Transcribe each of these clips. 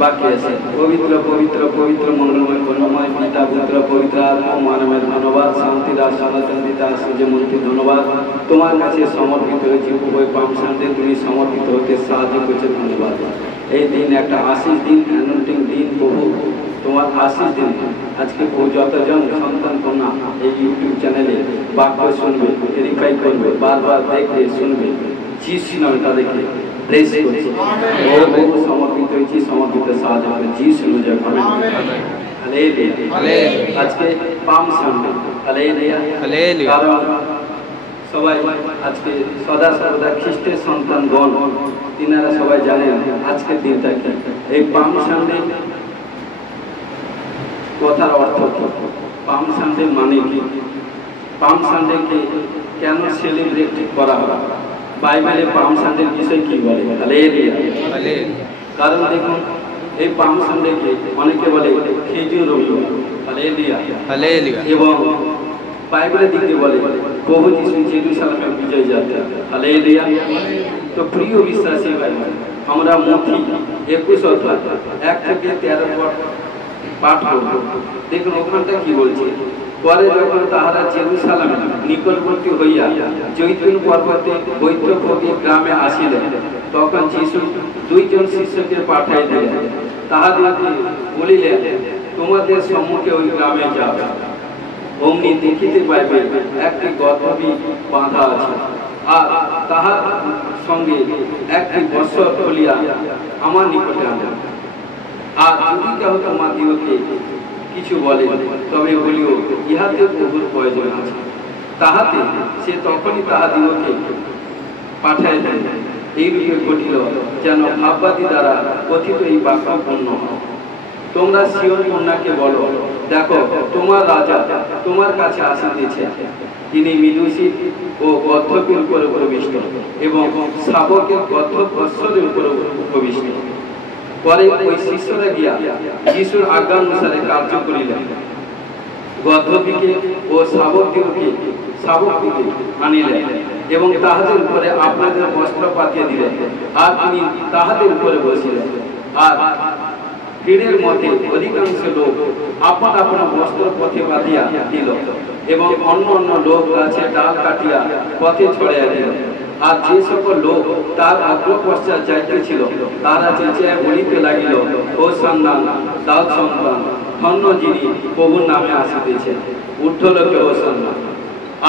বাক্য আছে, পবিত্র পবিত্র পবিত্র মঙ্গলময় করুণাময় পিতা পুত্র পবিত্র আত্মা মানবের ধন্যবাদ, শান্তি রাজ সনাতন পিতা সূর্যমন্ত্রী ধন্যবাদ। তোমার কাছে সমর্পিত হয়েছে উভয় পাম সামনে, তুমি সমর্পিত হতে সাহায্য করছে, ধন্যবাদ। এই দিন একটা আশিস দিন, অ্যানোইন্টিং দিন প্রভু, তোমার আশিস দিন। আজকে প্রভু যতজন সন্তান কন্যা এই ইউটিউব চ্যানেলে বাক্য শুনবে, ভেরিফাই করবে, বারবার দেখবে শুনবে, যিশু নামে তাদেরকে প্রেস করছে। বহু সমর্পিত হয়েছি, সমর্পিত সাহায্য করে যিশু নামে আজকে পাম সামনে কারণ সবাই আজকে সদা সর্বদা খ্রিস্টের সন্তানগণ তিনারা সবাই জানেন আজকের দিনটা কি। এই পাম সামনে কথার অর্থ কি, পাম সানডে মানে কি, পাম সানডেকে কেন সেলিব্রেট করা হয়, বাইবেলে পাম সানডের বিষয় কি বলে? হালেলুয়া। কারণ দেখুন এই পাম সানডেকে অনেকে বলে খেজুর রবিবার, হালেলুয়া। এবং বাইবেলের দিকে বলে প্রভু যিশু জেরুজালেমে বিজয় যাত্রা, হালেলুয়া। তো প্রিয় বিশ্বাসী ভাই, আমরা মথি 21 অধ্যায় 1 থেকে 13 পদ পাঠ করব। দেখুন ওখানটা কি বলছে, পরে যখন তাহারা জেরুজালেমে নিকটবর্তী হইয়া জৈতুন পর্বতে বৈদ্যভোগী গ্রামে আসিলেন, তখন যিশু 2 জন শিষ্যকে পাঠাই দিলেন, তাহাদেরকে বলিলেন, তোমাদের সম্মুখে ওই গ্রামে যাও, অমনি দেখিতে পাইবে একটি গর্ভবতী বাঁধা আছে, আর তাহার সঙ্গে একটি বৎসর খুলিয়া আমার নিকটে আনেন। আর যদি কেহ তোমাদিগকে কিছু বলে, তবে বলিও ইহাতে প্রভুর প্রয়োজন আছে, তাহাতে সে তখনই তাহাদিগকে পাঠায় দেন। এইরূপে ঘটিল যেন ভাববাদী দ্বারা কথিত এই বাক্য পূর্ণ হয়। তোমরা সিয়ন কন্যাকে বলো, দেখো তোমার রাজা তোমার কাছে আসিতেছে, তিনি মৃদুশীল ও গর্ধপের উপরে উপবিষ্ট এবং শাবকের গর্ধবৎসরের উপরে উপবিষ্ট। পরে ওই শিষ্যরা গিয়া যিশুর আজ্ঞা অনুসারে কার্য করিলেন, গর্ধবীকে ও শাবকদিগকে আনিলেন এবং তাহাদের উপরে আপনাদের বস্ত্র পাতিয়ে দিলেন, আর তিনি তাহাদের উপরে বসিলেন। আর ভিড়ের মধ্যে অধিকাংশ লোক আপন আপন বস্ত্র পথে বাঁধিয়া দিল এবং অন্য অন্য লোক গাছে ডাল কাটিয়া পথে ছড়াইয়া দিল। আর যে সকল লোক তার অগ্রপশ্চাৎ যাইতেছিল, তারা চেঁচিয়া বলিতে লাগিল, হোসান্না দাউদ সন্তান, ধন্য যিনি প্রভুর নামে আসিতেছেন, ঊর্ধ্বলোকে হোসান্না।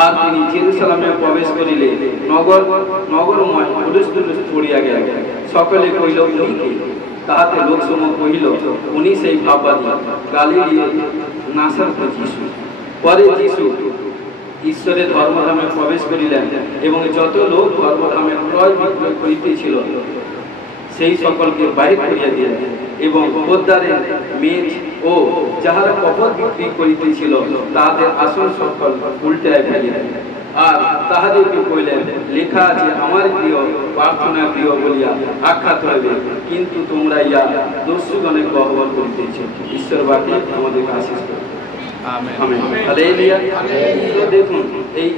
আর তিনি জেরুজালেমে প্রবেশ করিলে নগরময় হুলুস টুলুস পড়িয়া গেল। সকলে কহিল, উনি কে? তাহাতে লোকসমূহ কহিল, উনি সেই ভাববাদী গালিলীয় নাসারত যিশু। পরে যিশু ঈশ্বরের ধর্মধামে প্রবেশ করিলেন এবং যত লোক ধর্মধামে ক্রয় বিক্রয় করিতেছিল সেই সকলকে বাহির করিয়া দিলেন এবং পোদ্দারের মেজ ও যাহারা কপট বিক্রি করিতেছিল তাহাদের আসন সকল উল্টায় ফেলিলেন। আর তাহাদেরকে কইলেন, লেখা আছে, আমার প্রিয় প্রার্থনা প্রিয় বলিয়া আখ্যাত হইবে, কিন্তু তোমরা ইয়া দস্যুগণের গহ্বর করিতেছ। ঈশ্বর বাক্যে আমাদের আশীষ করুন। দেখুন এই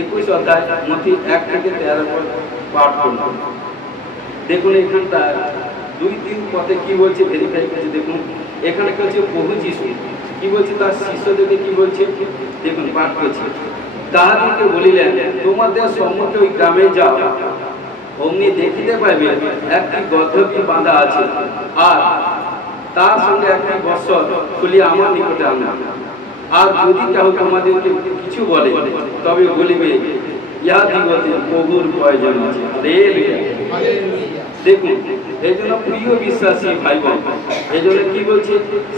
21 অধ্যায় মথি 1 থেকে 13 পদ পাঠ করুন। দেখুন এখানটা 2-3 পদে কি বলছে, ভেরিফাই করছে। দেখুন এখানে কি হচ্ছে, প্রভু যিশু কি বলছে, তার শিষ্যদেরকে কি বলছে, দেখুন পাঠ করছে, তাহাদেরকে বলিলেন, তোমাদের সম্মুখে ওই গ্রামে যাও, অমনি দেখিতে পাইবে একটি গর্ভবতী বাঁধা আছে, আর তার সঙ্গে একটি বৎসর খুলিয়া আমার নিকটে আনো। আর যদি কেহ তোমাদেরকে কিছু বলে, তবে বলিবে ইহাদিগতে প্রভুর প্রয়োজন আছে। দেখুন এই জন্য প্রিয় বিশ্বাসী ভাই বোন, এই জন্য কি বলছে,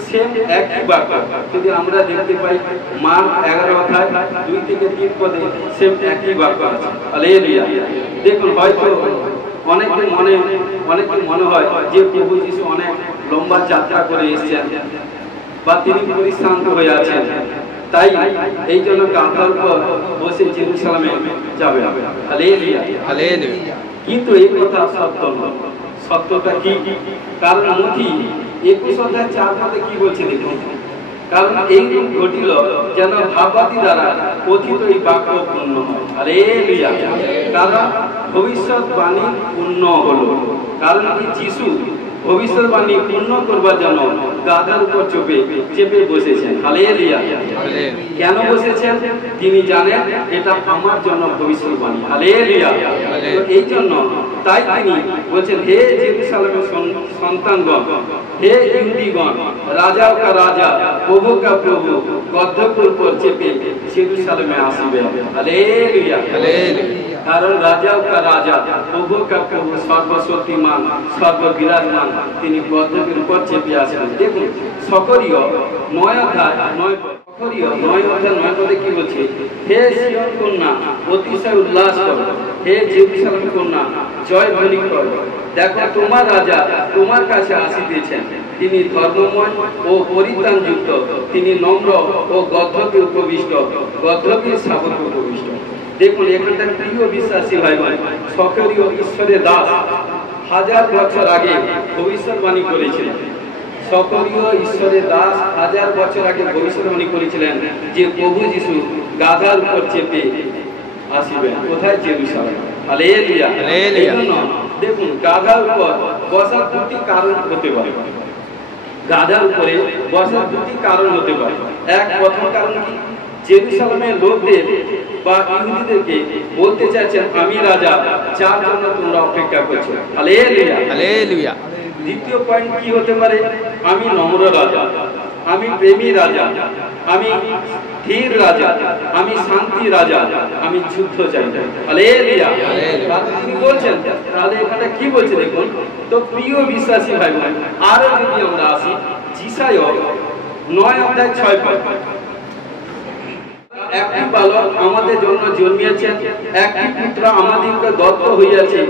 সেম একই বাক্য যদি আমরা দেখতে পাই মার্ক 11 অধ্যায় 2 থেকে 3 পদে সেম একই বাক্য আছে। হালেলুয়া। দেখুন হয়তো অনেকের মনে হয় যে প্রভু যিশু অনেক লম্বা যাত্রা করে এসেছেন বা তিনি পরিশ্রান্ত হয়ে আছেন, তাই এই জন্য কাঁথার উপর বসে জেরুজালেমে যাবে। Hallelujah, hallelujah. কিন্তু এই কথা সত্য নয়। সত্যটা কি? কারণ মথি 21 অধ্যায় 4 পদে কি বলছে দেখুন, কারণ এই ঘটিল যেন ভাববাদী দ্বারা কথিত এই বাক্য পূর্ণ হয়। হালেলুয়া। কারণ ভবিষ্যৎবাণী পূর্ণ হলো। কারণ কি, যিশু ভবিষ্যৎবাণী পূর্ণ করবার জন্য গাধার উপর চেপে বসেছেন। হালেলুয়া। কেন বসেছেন? তিনি জানেন এটা আমার জন্য ভবিষ্যৎবাণী। হালেলুয়া। এই জন্য তাই তিনি বলছেন, হে জেরুসালেমের সন্তানগণ, হে ইহুদিগণ, রাজা কা রাজা, প্রভু কা প্রভু গদ্ধপুর উপর চেপে জেরুসালেমে আসিবে। হালেলুয়া। কারণ রাজা কা রাজা, প্রভু কা প্রভু, সর্বশক্তিমান, সর্ববিরাজমান, তিনি গদ্ধপুর উপর চেপে আসবেন। দেখুন সকরীয় 9 অধ্যায় 9 পদ, সকরীয় 9 অধ্যায় 9 পদে কি বলছে? হে সিয়ন কন্যা, অতিশয় উল্লাস করো, হে জেরুসালেম কন্যা, জয় ধ্বনি করো। দেখো তোমার রাজা তোমার কাছে আসিতেছেন, তিনি ধর্মময় ও পরিত্রাণযুক্ত, তিনি নম্র ও গদ্ধকে উপবিষ্ট, গদ্ধকের শাবক উপবিষ্ট। দেখুন এখানটা প্রিয় বিশ্বাসী ভাই ভাই, সকরীয় ঈশ্বরের দাস 1000 বছর আগে ভবিষ্যৎবাণী করেছিলেন। সকরীয় ঈশ্বরের দাস 1000 বছর আগে ভবিষ্যৎবাণী করেছিলেন যে প্রভু যিশু গাধার উপর চেপে আসিবেন। কোথায়? জেরুসালেম। হালেলুয়া। এজন্য দেখুন গাধার উপর বসার দুটি কারণ হতে পারে। গাধার উপরে বসার দুটি কারণ হতে পারে। প্রথম কারণ কি? জেরুসালেমের লোকদের বা ইহুদিদেরকে বলতে চাইছেন আমি রাজা, যার জন্য তোমরা অপেক্ষা করছো। হালেলুয়া। হালেলুয়া। দ্বিতীয় পয়েন্ট কি হতে পারে? আমি নম্র রাজা, আমি প্রেমী রাজা, আমি ধীর রাজা, আমি শান্তি রাজা, আমি যুদ্ধ চাই। হালেলুয়া। তিনি বলছেন, তাহলে এখানে কি বলছে দেখুন তো প্রিয় বিশ্বাসী ভাই ভাই। আরো যদি আমরা আসি যিশায় 9 অধ্যায় 6 পদ, একটি বালক আমাদের জন্য জন্মিয়েছেন, একটি পুত্র আমাদেরকে দত্ত হইয়াছে,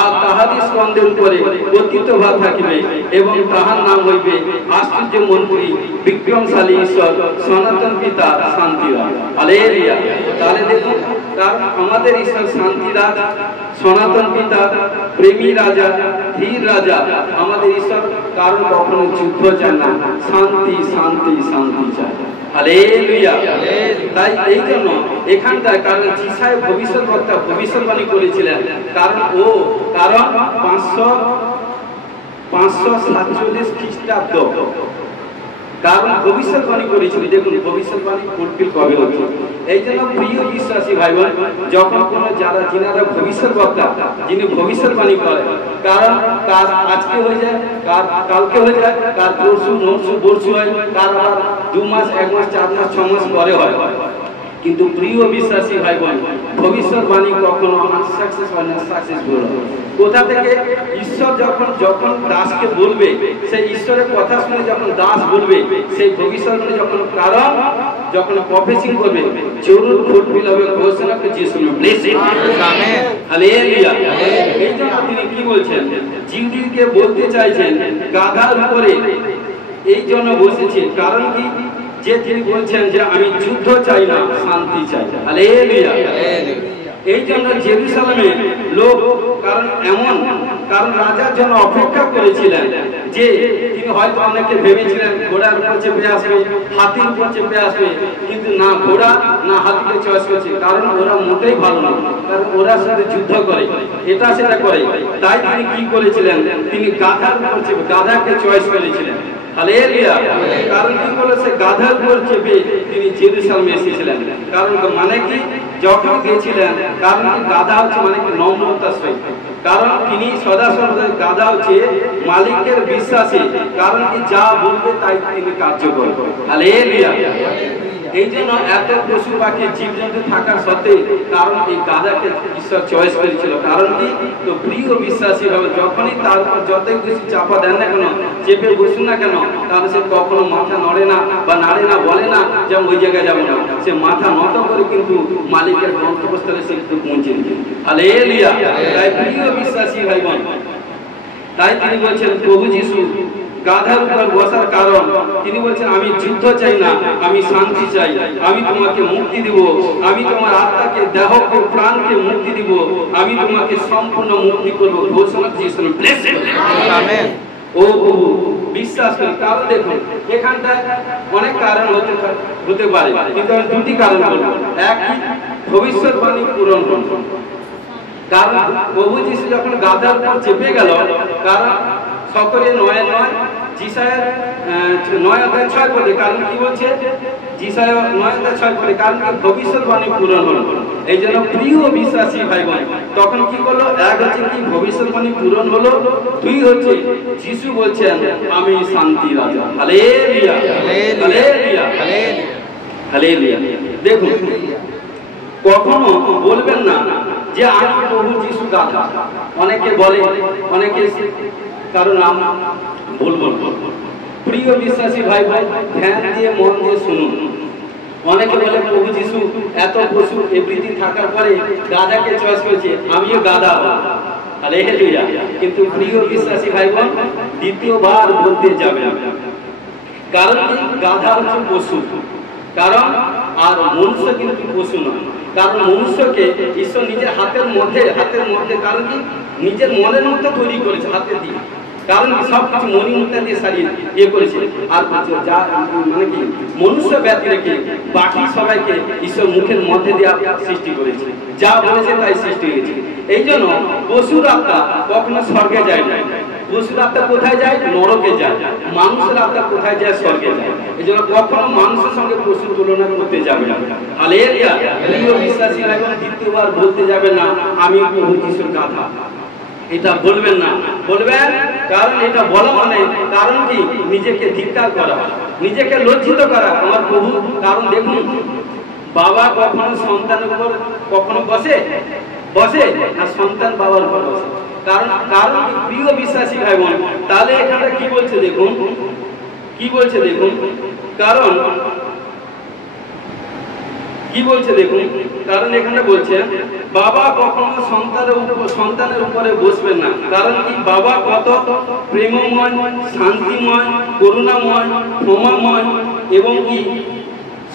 আর তাহারই স্কন্ধের উপরে পতিত ভার থাকিবে, এবং তাহার নাম হইবে আশ্চর্য মন্ত্রী, বিক্রমশালী ঈশ্বর, সনাতন পিতা, শান্তিরাজ। হালেলুয়া। তাহলে দেখুন, কারণ আমাদের ঈশ্বর শান্তিরাজ, সনাতন পিতা, প্রেমী রাজা, ধীর রাজা আমাদের ঈশ্বর। কারণ কখনো যুদ্ধ চায় না, শান্তি শান্তি শান্তি চায়। হালেলুয়া। তাই এই জন্য এখানটায়, কারণ যিশায় ভবিষ্যৎবক্তা ভবিষ্যৎবাণী করেছিলেন, কারণ 547 খ্রিস্টাব্দ কারণ ভবিষ্যৎবাণী করেছিল। দেখুন ভবিষ্যৎবাণী ফুলফিল কবে হচ্ছে। এই জন্য প্রিয় বিশ্বাসী ভাই বোন, যখন কোনো যিনারা ভবিষ্যৎবক্তা, যিনি ভবিষ্যৎবাণী করেন, কারণ কার আজকে হয়ে যায়, কার কালকে হয়ে যায়, কার পরশু নরশু বর্ষু হয়, কার আবার 2 মাস 1 মাস 4 মাস 6 মাস পরে হয়। কিন্তু প্রিয় বিশ্বাসী ভাই বোন, ভবিষ্যৎবাণী কখনো আনসাকসেস হয় না, সাকসেসফুল হয়। কোথা থেকে? ঈশ্বর যখন দাসকে বলবে, সেই ঈশ্বরের কথা শুনে যখন দাস বলবে, সেই ভবিষ্যৎবাণী যখন প্রফেসিং করবে, জরুর ফুলফিল হবে। ঘোষণা করছি শুনুন, ব্লেসিং। আমেন। হালেলুয়া। এই জন্য তিনি কি বলছেন? জিউদিকে বলতে চাইছেন গাধার উপরে এই জন্য বসেছে। কারণ কি? যে তিনি বলছেন যে আমি যুদ্ধ চাই না, শান্তি চাই। হালেলুয়া। এই জন্য জেরুসালেমের লোক, কারণ রাজার জন্য অপেক্ষা করেছিলেন, যে তিনি হয়তো অনেকে ভেবেছিলেন ঘোড়ার উপর চেপে আসবে, হাতির উপর চেপে আসবে, কিন্তু না ঘোড়া না হাতিকে চয়েস করেছে। কারণ ওরা মোটেই ভালো না, কারণ ওরা সাথে যুদ্ধ করে, এটা সেটা করে। তাই তিনি কি করেছিলেন? তিনি গাধার উপর চেপে গাধাকে চয়েস করেছিলেন। হালেলুয়া। কারণ কি বলেছে? গাধার উপর চেপে তিনি জেরুসালেমে এসেছিলেন। কারণ মানে কি? যখন গিয়েছিলেন, কারণ কি গাধা হচ্ছে মানে কি নম্রতার সহিত। কারণ তিনি সদা সর্বদা গাধা হচ্ছে মালিকের বিশ্বাসী। কারণ কি যা বলবে তাই তিনি কার্য করবে। হালেলুয়া। এই জন্য এত পশু পাখি জীবজন্তু থাকার সত্ত্বেও, কারণ এই গাধাকে ঈশ্বর চয়েস করেছিল। কারণ কি? তো প্রিয় বিশ্বাসী হবে, যখনই তার উপর যতই বেশি চাপা দেন না কেন, চেপে বসুন না কেন, তাহলে সে কখনো মাথা নড়ে না বা নাড়ে না, বলে না যে ওই জায়গায় যাবো না। সে মাথা নত করে কিন্তু মালিকের গন্তব্যস্থলে সে কিন্তু পৌঁছে দিন। হালেলুয়া। তাই প্রিয় বিশ্বাসী ভাই বোন, তাই তিনি বলছেন প্রভু যিশু গাধার উপর বসার কারণ, তিনি বলছেন আমি যুদ্ধ চাই না, আমি শান্তি চাই, আমি তোমাকে মুক্তি দিব, আমি তোমার আত্মাকে, দেহকে, প্রাণকে মুক্তি দিব, আমি তোমাকে সম্পূর্ণ মুক্তি করব। ঘোষণা দিয়েছেন। আমেন। ও প্রভু বিশ্বাস করি। কারণ দেখুন এখানটায় অনেক কারণ হতে পারে, কিন্তু আমি দুটি কারণ বলবো। একই ভবিষ্যৎবাণী পূরণ করুন। কারণ প্রভু যিশু যখন গাধার উপর চেপে গেল, কারণ সকলে 9:9 যিশায়ের 9:6 পদে, কারণ কি বলছে যিশায়ের 9:6 পদে, কারণ কি ভবিষ্যৎবাণী পূরণ হলো। এই জন্য প্রিয় বিশ্বাসী ভাই বোন, তখন কি করলো? এক হচ্ছে কি ভবিষ্যৎবাণী পূরণ হলো, দুই হচ্ছে যিশু বলছেন আমি শান্তি রাজা। Hallelujah hallelujah hallelujah. দেখুন, কখনো বলবেন না যে আমি প্রভু যিশু গাধা। অনেকে বলে, অনেকে, কারণ আমরা বলবো প্রিয় বিশ্বাসী ভাই ভাই ধ্যান দিয়ে মন দিয়ে শুনুন। অনেকে বলে প্রভু যিশু এত পশু এভরিথিং থাকার পরে গাধাকে চয়েস করেছে, আমিও গাধা। হালেলুয়া। কিন্তু প্রিয় বিশ্বাসী ভাই বোন দ্বিতীয়বার বলতে যাবে, কারণ গাধা হচ্ছে পশু, কারণ আর মনুষ্য কিন্তু পশু নয়। কারণ মনুষ্যকে ঈশ্বর নিজের হাতের মধ্যে কারণ কি নিজের মনের মধ্যে তৈরি করেছে হাতে দিয়ে, কারণ কি সব কিছু মণিমুক্তা দিয়ে সারিয়ে করেছে। আর যা মানে কি মনুষ্য ব্যক্তি রেখে বাকি সবাইকে ঈশ্বর মুখের মধ্যে দিয়ে সৃষ্টি করেছে, যা বলেছে তাই সৃষ্টি হয়েছে। এই জন্য পশুর আত্মা কখনো স্বর্গে যায় না। পশুর আত্মা কোথায় যায়? নরকে যায়। মানুষের আত্মা কোথায় যায়? স্বর্গে যায়। এই জন্য কখনো মানুষের সঙ্গে পশুর তুলনা করতে যাবে না। হালেলুয়া। প্রিয় বিশ্বাসী ভাই বোন দ্বিতীয়বার বলতে যাবে না আমি প্রভু যিশুর গাধা, এটা বলবেন না। বলবেন, কারণ এটা বলা মানে কারণ কি নিজেকে ধিক্কার করা, নিজেকে লজ্জিত করা আমার প্রভু। কারণ দেখুন, বাবা কখনো সন্তানের উপর কখনো বসে না সন্তান বাবার উপর বসে। কারণ প্রিয় বিশ্বাসী ভাই বোন, তাহলে এখানে কি বলছে দেখুন, কি বলছে দেখুন, কারণ কি বলছে দেখুন, কারণ এখানে বলছে বাবা কখনো সন্তানের উপরে বসবেন না। কারণ কি বাবা কত প্রেমময়, শান্তিময়, করুণাময়, ক্ষমাময় এবং কি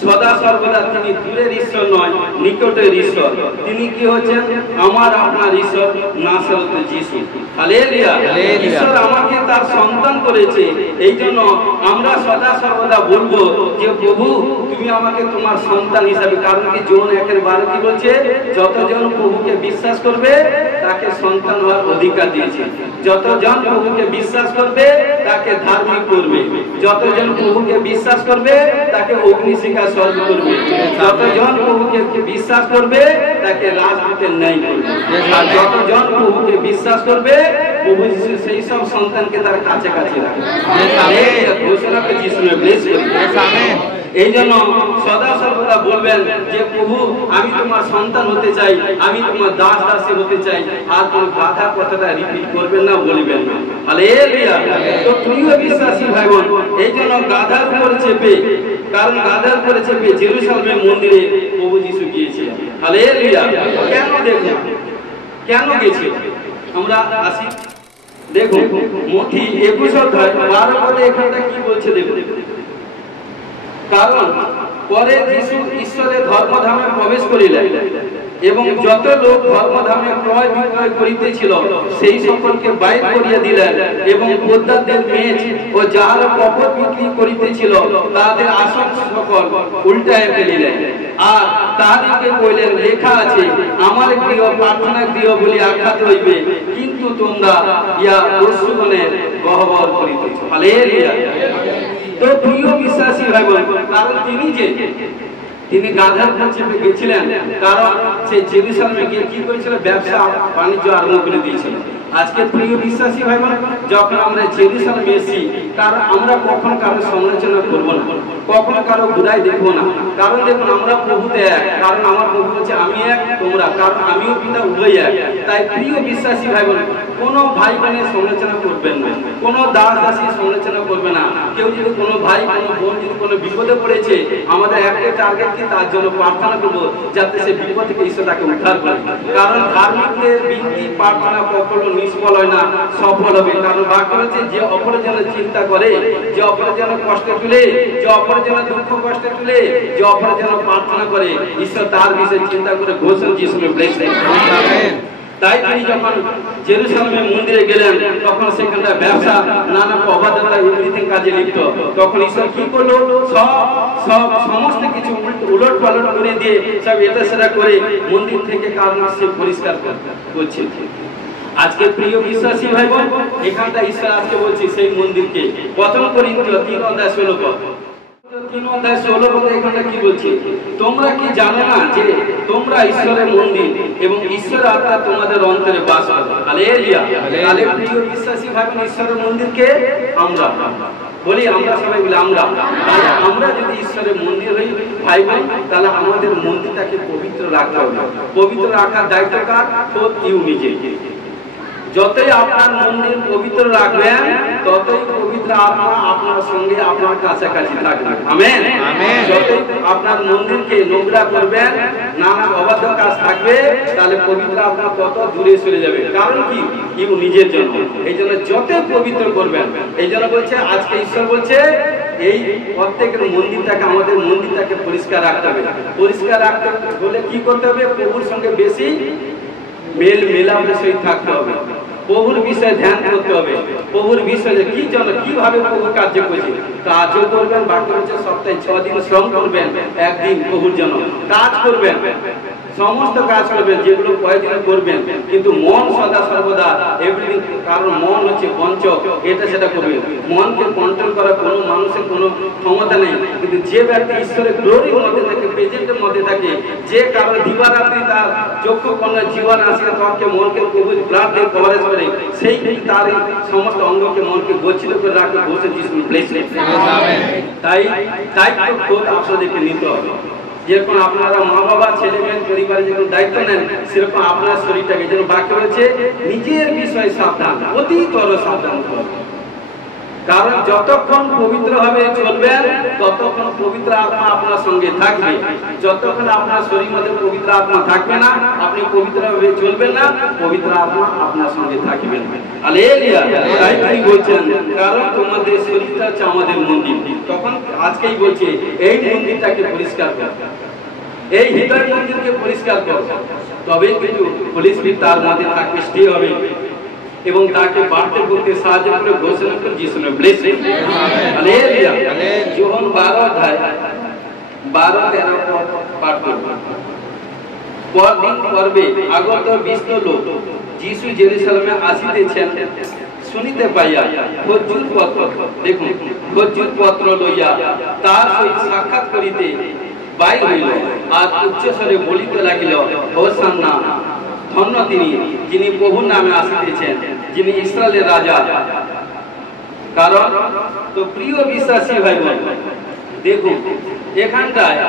সদা সর্বদা তিনি দূরের ঈশ্বর নয়, নিকটের ঈশ্বর। তিনি কি হচ্ছেন? আমার আপনার ঈশ্বর, নাসরতের যিশু। হালেলুয়া। ঈশ্বর আমাকে তার সন্তান করেছে। এই জন্য আমরা সদা সর্বদা বলবো যে প্রভু তুমি আমাকে তোমার সন্তান হিসাবে, কারণ কি জন 1:12 কি বলছে? যতজন প্রভুকে বিশ্বাস করবে তাকে সন্তান হওয়ার অধিকার দিয়েছে। যতজন প্রভুকে বিশ্বাস করবে তাকে ধার্মিক করবে, যতজন প্রভুকে বিশ্বাস করবে তাকে অগ্নিশিখা স্বর্গ করবে, যতজন প্রভুকে বিশ্বাস করবে তাকে রাজদূতের ন্যায় করবে, যতজন প্রভুকে বিশ্বাস করবে প্রভু যিশু সেই সব সন্তানকে তার কাছে কাছে রাখবে। ঘোষণাকে যিশু ব্লেস করি। এই জন্য সদা সর্বদা বলবেন যে প্রভু আমি তোমার সন্তান হতে চাই, আমি তোমার দাস দাসী হতে চাই। আর তুমি গাধা কথাটা রিপিট করবেন না, বলবেন না। হালেলুয়া। তো প্রিয় বিশ্বাসী ভাই বোন, এই জন্য গাধার উপরে চেপে, কারণ গাধার উপরে চেপে জেরুজালেমের মন্দিরে প্রভু যিশু গিয়েছিলেন। হালেলুয়া। কেন? দেখুন কেন গেছিল, আমরা আসি। দেখুন মথি 21:12 পদে এখানটা কি বলছে দেখুন, কারণ পরে যিশু ঈশ্বরের ধর্মধামে প্রবেশ করিলেন এবং যত লোক ধর্মধামে ক্রয় বিক্রয় করিতেছিল সেই সকলকে বাইর করিয়া দিলেন এবং পোদ্দারদের মেজ ও যাহারা কপট বিক্রি করিতেছিল তাদের আসন সকল উল্টায় ফেলিলেন। আর তাহাদিগকে কইলেন, লেখা আছে আমার গৃহ প্রার্থনা গৃহ বলে আখ্যাত হইবে, কিন্তু তোমরা ইয়া দস্যুগণের গহ্বর করিতেছ। হালেলুয়া। তো প্রিয় বিশ্বাসী ভাই বোন, কারণ তিনি গাধার উপর চেপে গেছিলেন, কারণ সে জেরুজালেমে গিয়ে কি করেছিল? ব্যবসা বাণিজ্য আরম্ভ করে দিয়েছিল। আজকে প্রিয় বিশ্বাসী ভাই বোন, যখন আমরা জেরুজালেমে এসেছি, কারণ আমরা কখনো কারো সমালোচনা করবো না, কখনো কারো বুড়াই দেখবো না। কারণ দেখুন আমরা প্রভুতে এক, কারণ আমার প্রভু হচ্ছে আমি এক তোমরা, কারণ আমিও পিতা উভয় এক। তাই প্রিয় বিশ্বাসী ভাই বোন, কোনো ভাই বোনের সমালোচনা করবেন না, কোনো দাস দাসীর সমালোচনা করবে না। কেউ যদি কোনো ভাই কোনো বোন যদি কোনো বিপদে পড়েছে, আমাদের একটা টার্গেট কি তার জন্য প্রার্থনা করবো, যাতে সে বিপদ থেকে ঈশ্বর তাকে উদ্ধার করে। কারণ ধার্মিকদের বিনতি প্রার্থনা কখনো নিষ্ফল হয় না, সফল হবে। কারণ বাক্য হচ্ছে যে অপরের জন্য চিন্তা করে, যে অপরের জন্য কষ্ট তুলে, যে অপরের জন্য দুঃখ কষ্ট তুলে, যে অপরের জন্য প্রার্থনা করে, ঈশ্বর তার বিষয়ে চিন্তা করে ঘোষণা যিশুকে ব্লেস দেন। তাই তিনি যখন জেরুজালেমের মন্দিরে গেলেন, তখন সেখানটা ব্যবসা নানা অবাধ্যতা এভরিথিং কাজে লিপ্ত। তখন ঈশ্বর কি করলো? সমস্ত কিছু উলট পালট করে দিয়ে সব এটা সেটা করে মন্দির থেকে কারণ সে পরিষ্কার করছে। আজকে প্রিয় বিশ্বাসী ভাই বোন, এখানটা ঈশ্বর আজকে বলছি সেই মন্দিরকে প্রথম করিন্থীয় 3:16 পদ, 3:16 পদে এখানে কি বলছি, তোমরা কি জানো না যে তোমরা ঈশ্বরের মন্দির এবং ঈশ্বরের আত্মা তোমাদের অন্তরে বাস করে। হালেলুয়া। তাহলে প্রিয় বিশ্বাসী ভাই বোন, ঈশ্বরের মন্দিরকে আমরা বলি, আমরা সবাই বলি আমরা। তাহলে আমরা যদি ঈশ্বরের মন্দির হই ভাই বোন, তাহলে আমাদের মন্দিরটাকে পবিত্র রাখতে হবে। পবিত্র রাখার দায়িত্ব কার? খোদ ইউ নিজে। যতই আপনার মন্দির পবিত্র রাখবেন, ততই পবিত্র আত্মা আপনার সঙ্গে আপনার কাছাকাছি থাকবে। আমেন। যতই আপনার মন্দিরকে নোংরা করবেন, নানা অবাধ কাজ থাকবে, তাহলে পবিত্র আত্মা তত দূরে চলে যাবে। কারণ কি? ইউ নিজের জন্য। এই জন্য যতই পবিত্র করবেন, এই জন্য বলছে আজকে ঈশ্বর বলছে এই প্রত্যেকের মন্দিরটাকে, আমাদের মন্দিরটাকে পরিষ্কার রাখতে হবে। পরিষ্কার রাখতে হলে কি করতে হবে? প্রভুর সঙ্গে বেশি মেল মেলামেশা সহিত থাকতে হবে। প্রভুর বিষয়ে ধ্যান করতে হবে। প্রভুর বিষয়ে কি জন্য কিভাবে প্রভু কার্য করছে, কাজও করবেন। বাকি হচ্ছে সপ্তাহে 6 দিন শ্রম করবেন, একদিন প্রভুর জন্য কাজ করবেন, সমস্ত কাজ করবেন যেগুলো কয়েকদিনে করবেন, কিন্তু মন সদা সর্বদা এভরিথিং, কারণ মন হচ্ছে পঞ্চক, এটা সেটা করবেন। মনকে কন্ট্রোল করা কোনো মানুষের কোনো ক্ষমতা নেই, কিন্তু যে ব্যক্তি ঈশ্বরের গ্লোরির মধ্যে থাকে, প্রেজেন্টের মধ্যে থাকে, যে কারণে দিবারাত্রি তার চক্ষু কন্যা জীবন আসে, তখনকে মনকে প্রভু ব্লাড দিয়ে কভারেজ করে, সেই তার সমস্ত অঙ্গকে মনকে গচ্ছিত করে রাখতে বসে যিশু প্লেসে। তাই খোদ আপনাদেরকে নিতে হবে। যেরকম আপনারা মা বাবা ছেলে মেয়ে পরিবারে যেরকম দায়িত্ব নেন, সেরকম আপনার শরীরটাকে যেন বাক্য রয়েছে নিজের বিষয়ে সাবধান, অতিতর সাবধান করবেন। কারণ যতক্ষণ পবিত্র ভাবে চলবেন, ততক্ষণ পবিত্র আত্মা আপনার সঙ্গে থাকবে। যতক্ষণ আপনার শরীর মধ্যে পবিত্র আত্মা থাকবে না, আপনি পবিত্র ভাবে চলবেন না, পবিত্র আত্মা আপনার সঙ্গে থাকবেন। হালেলুয়া। তাই কি বলছেন? কারণ তোমাদের শরীরটা হচ্ছে আমাদের মন্দির। তখন আজকেই বলছে এই মন্দিরটাকে পরিষ্কার কর, এই হৃদয় মন্দিরকে পরিষ্কার কর, তবেই কিন্তু হোলি স্পিরিট তার মধ্যে থাকবে, স্টে হবে এবং তাকে বাড়তে বলতে সাহায্য করে ঘোষণা করে যিশু নামে ব্লেসিং। হালেলুয়া। যোহন 12:13 পাঠ করব। পরদিন পর্বে আগত বিস্ত লোক যিশু জেরুজালেমে আসিতেছেন শুনিতে পাইয়া খজ্জুর পত্র, দেখুন খজ্জুর পত্র লইয়া তার সহিত সাক্ষাৎ করিতে বাইর হইল, আর উচ্চস্বরে বলিতে লাগিল, হোসান্না, ধন্য তিনি যিনি প্রভুর নামে আসিতেছেন, যিনি ইসরায়েলের রাজা। কারণ তো প্রিয় বিশ্বাসী ভাই বোন, দেখুন এখানটায়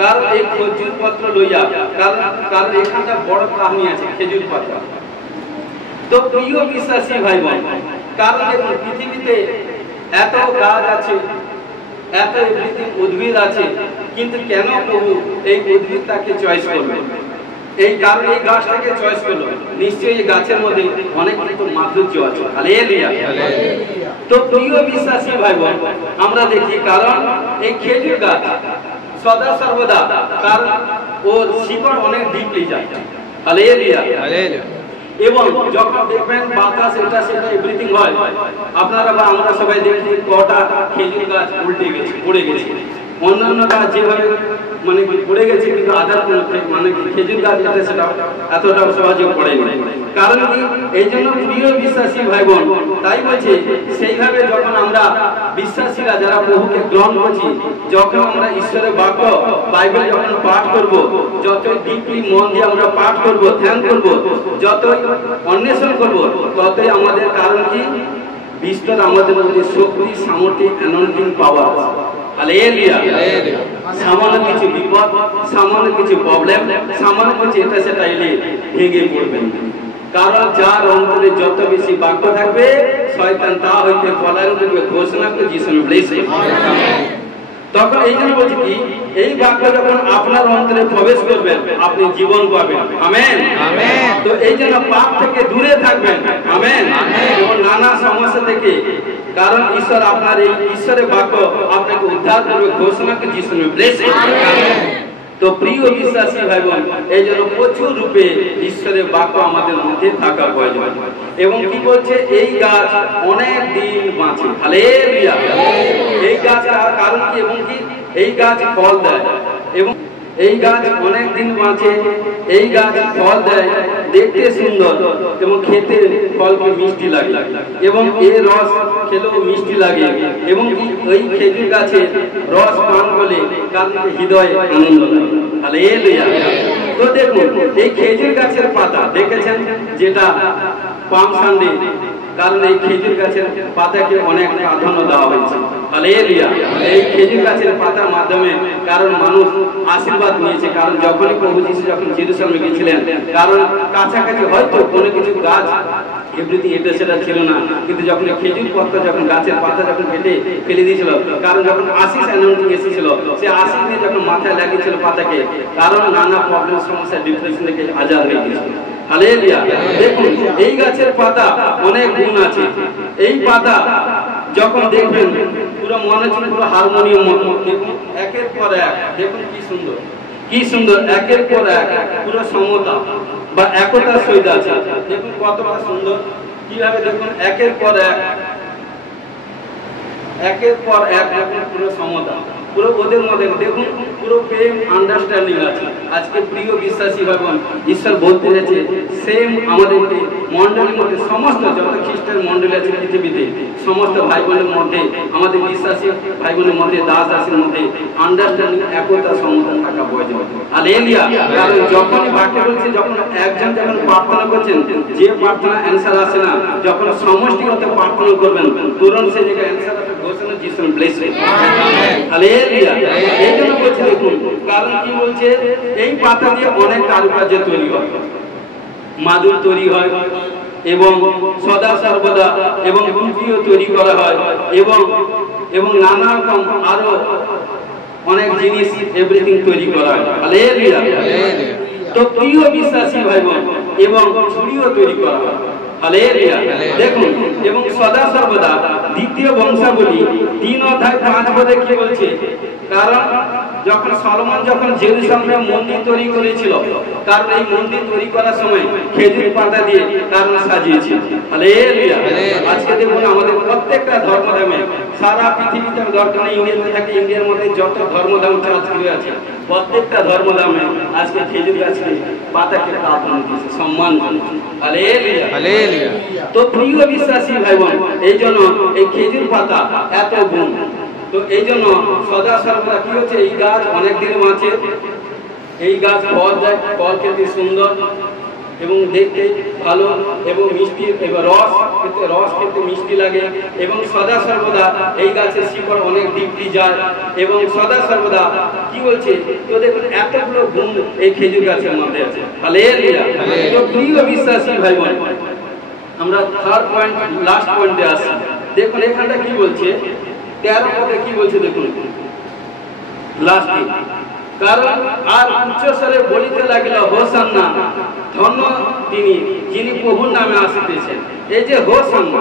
কারণ এই খজুর পত্র লইয়া, কারণ এখানটা বড় কাহিনী আছে খেজুর পাতা। তো প্রিয় বিশ্বাসী ভাই বোন, কারণ দেখুন পৃথিবীতে এত গাছ আছে, এত উদ্ভিদ আছে, কিন্তু কেন প্রভু এই উদ্ভিদটাকে চয়েস করবে? এই কারণে এই গাছটাকে চয়েস করলো, নিশ্চয়ই এই গাছের মধ্যে অনেক কিন্তু মাধুর্য আছে। হালেলুয়া। তো প্রিয় বিশ্বাসী ভাই বোন, আমরা দেখি কারণ এই খেজুর গাছ সদা সর্বদা কারণ ওর শিকড় অনেক ডিপলি যায়। হালেলুয়া। এবং যখন দেখবেন বাতাস এটা সেটা এভরিথিং হয়, আপনারা বা আমরা সবাই দেখি কটা খেজুর গাছ উল্টে গেছে, পড়ে গেছে। অন্যান্য গাছ যেভাবে মানে পড়ে গেছে, কিন্তু আদার মানে খেজুর গাছ যেটা সেটা এতটা সহজে পড়েনি। কারণ কি? এই জন্য প্রিয় বিশ্বাসী ভাই বোন, তাই বলছে সেইভাবে যখন আমরা বিশ্বাসীরা যারা প্রভুকে গ্রহণ করছি, যখন আমরা ঈশ্বরের বাক্য বাইবেল যখন পাঠ করব, যতই ডিপলি মন দিয়ে আমরা পাঠ করব, ধ্যান করব, যতই অন্বেষণ করব, ততই আমাদের কারণ কি বিস্তর আমাদের মধ্যে শক্তি, সামর্থ্য, অ্যানয়েন্টিং পাওয়ার। হালেলুয়া। সামান্য কিছু বিপদ, সামান্য কিছু প্রবলেম, সামান্য কিছু এটা সেটা এলে ভেঙে পড়বেন। কারণ যার অন্তরে যত বেশি বাক্য থাকবে, শয়তান তা হইতে পলায়ন করবে, ঘোষণা করে যিশু নামে ব্লেসিং। তখন এই জন্য বলছি কি, এই বাক্য যখন আপনার অন্তরে প্রবেশ করবেন, আপনি জীবন পাবেন। আমেন। তো এই জন্য পাপ থেকে দূরে থাকবেন। আমেন। এবং নানা সমস্যা থেকে, কারণ ঈশ্বর আপনার এই ঈশ্বরের বাক্য আপনাকে উদ্ধার করবে, ঘোষণা করে যিশু নামে ব্লেসিং। তো প্রিয় বিশ্বাসী ভাই বোন, এই জন্য প্রচুর রূপে ঈশ্বরের বাক্য আমাদের মধ্যে থাকা প্রয়োজন। এবং কি বলছে, এই গাছ অনেক দিন বাঁচে। হালেলুয়া। এই গাছ কারণ কি, এবং কি এই গাছ ফল দেয়। এবং এই গাছ অনেক দিন বাঁচে, এই গাছ ফল দেয়, দেখতে সুন্দর এবং খেতে ফলকে মিষ্টি লাগে এবং এর রস খেলেও মিষ্টি লাগে এবং ওই খেজুর গাছের রস পান করলে কারণ হৃদয়ে আনন্দ লাগে। হালেলুয়া। তো দেখুন এই খেজুর গাছের পাতা দেখেছেন যেটা পাম সানডে, কারণ এই খেজুর গাছের পাতাকে অনেক প্রাধান্য দেওয়া হয়েছে। হালেলুয়া। এই খেজুর গাছের পাতার মাধ্যমে কারণ মানুষ আশীর্বাদ নিয়েছে, কারণ যখনই প্রভু যীশু যখন জেরুজালেমে গিয়েছিলেন, কারণ কাছাকাছি হয়তো কোনো কিছু গাছ এমনিতে এটা সেটা ছিল না, কিন্তু যখন খেজুর পাতা যখন গাছের পাতা যখন কেটে ফেলে দিয়েছিল, কারণ যখন আশিস অ্যানোয়েন্টিং এসেছিল, সে আশিস দিয়ে যখন মাথায় লাগিয়েছিল পাতাকে, কারণ নানা প্রবলেম সমস্যা ডিপ্রেশন থেকে আজাদ হয়ে গিয়েছিল। হালেলুয়া। দেখুন এই গাছের পাতা অনেক গুণ আছে। এই পাতা যখন দেখবেন পুরো মনে হচ্ছে পুরো হারমোনিয়াম মতো, দেখুন একের পর এক, দেখুন কি সুন্দর কি সুন্দর, একের পর এক পুরো সমতা বা একতার সহিত আছে। দেখুন কতটা সুন্দর কিভাবে, দেখুন একের পর এক পুরো সমতা, পুরো ওদের মধ্যে দেখুন পুরো প্রেম আন্ডারস্ট্যান্ডিং আছে। আজকে প্রিয় বিশ্বাসী ভাইবোন, ঈশ্বর বলতে যাচ্ছে সেম আমাদেরকে মণ্ডলীর মধ্যে সমস্ত যত খ্রিস্টান মণ্ডলী আছে পৃথিবীতে সমস্ত ভাই বোনের মধ্যে, আমাদের বিশ্বাসী ভাই বোনের মধ্যে, দাস দাসের মধ্যে আন্ডারস্ট্যান্ডিং একতা সমতা থাকা প্রয়োজন। হালেলুয়া। কারণ যখনই বাক্য বলছে, যখন একজন যখন প্রার্থনা করছেন, যে প্রার্থনা অ্যান্সার আসে না, যখন সমষ্টিগত প্রার্থনা করবেন তুরন্ত সে জায়গায় অ্যান্সার আসে। ঘোষণা যিশু ব্লেস ইট। হালেলুয়া। এই জন্য বলছে দেখুন, কারণ কি বলছে, এই পাতা দিয়ে অনেক কারুকার্য তৈরি হয়, মাদুর তৈরি হয় এবং সদা সর্বদা এবং কুটিও তৈরি করা হয় এবং নানা রকম আরো অনেক জিনিস এভরিথিং তৈরি করা হয়। হালেলুয়া। তো প্রিয় বিশ্বাসী ভাই বোন এবং ছুরিও তৈরি করা হয়। হালেলুয়া। দেখুন এবং সদা সর্বদা দ্বিতীয় বংশাবলী 3 অধ্যায় 5 পদে কি বলছে, কারণ যখন সলোমন যখন জেরুজালেমে মন্দির তৈরি করেছিল, কারণ এই মন্দির তৈরি করার সময় খেজুর পাতা দিয়ে কারণ সাজিয়েছে। হালেলুয়া। আজকে দেখুন আমাদের প্রত্যেকটা ধর্মধামে সারা পৃথিবীতে দরকার নেই, ইন্ডিয়াতে থাকে, ইন্ডিয়ার মধ্যে যত ধর্মধাম চার্চ আছে প্রত্যেকটা ধর্মধামে আজকে খেজুর গাছকে পাতাকে প্রাধান্য দিয়েছে, সম্মান করছে। হালেলুয়া। হালেলুয়া। তো প্রিয় বিশ্বাসী ভাই বোন, এই জন্য এই খেজুর পাতা এত গুণ। তো এই জন্য সদা সর্বদা কি হচ্ছে, এই গাছ অনেক দিন বাঁচে, এই গাছ ফল দেয়, ফল খেতে সুন্দর এবং দেখতে ভালো এবং মিষ্টি, এবার রস খেতে মিষ্টি লাগে এবং সদা সর্বদা এই গাছের শিকড় অনেক ডিপটি যায় এবং সদা সর্বদা কি বলছে, তো দেখুন এতগুলো গুণ এই খেজুর গাছের মধ্যে আছে। হালেলুয়া। তো প্রিয় বিশ্বাসী ভাই বোন, আমরা থার্ড পয়েন্ট লাস্ট পয়েন্টে আসি। দেখুন এখানটা কি বলছে, 13 পদে কি বলছে দেখুন লাস্টে, কারণ আর উচ্চস্বরে বলিতে লাগিল হোসান্না, ধন্য তিনি যিনি প্রভুর নামে আসিতেছেন। এই যে হোসান্না,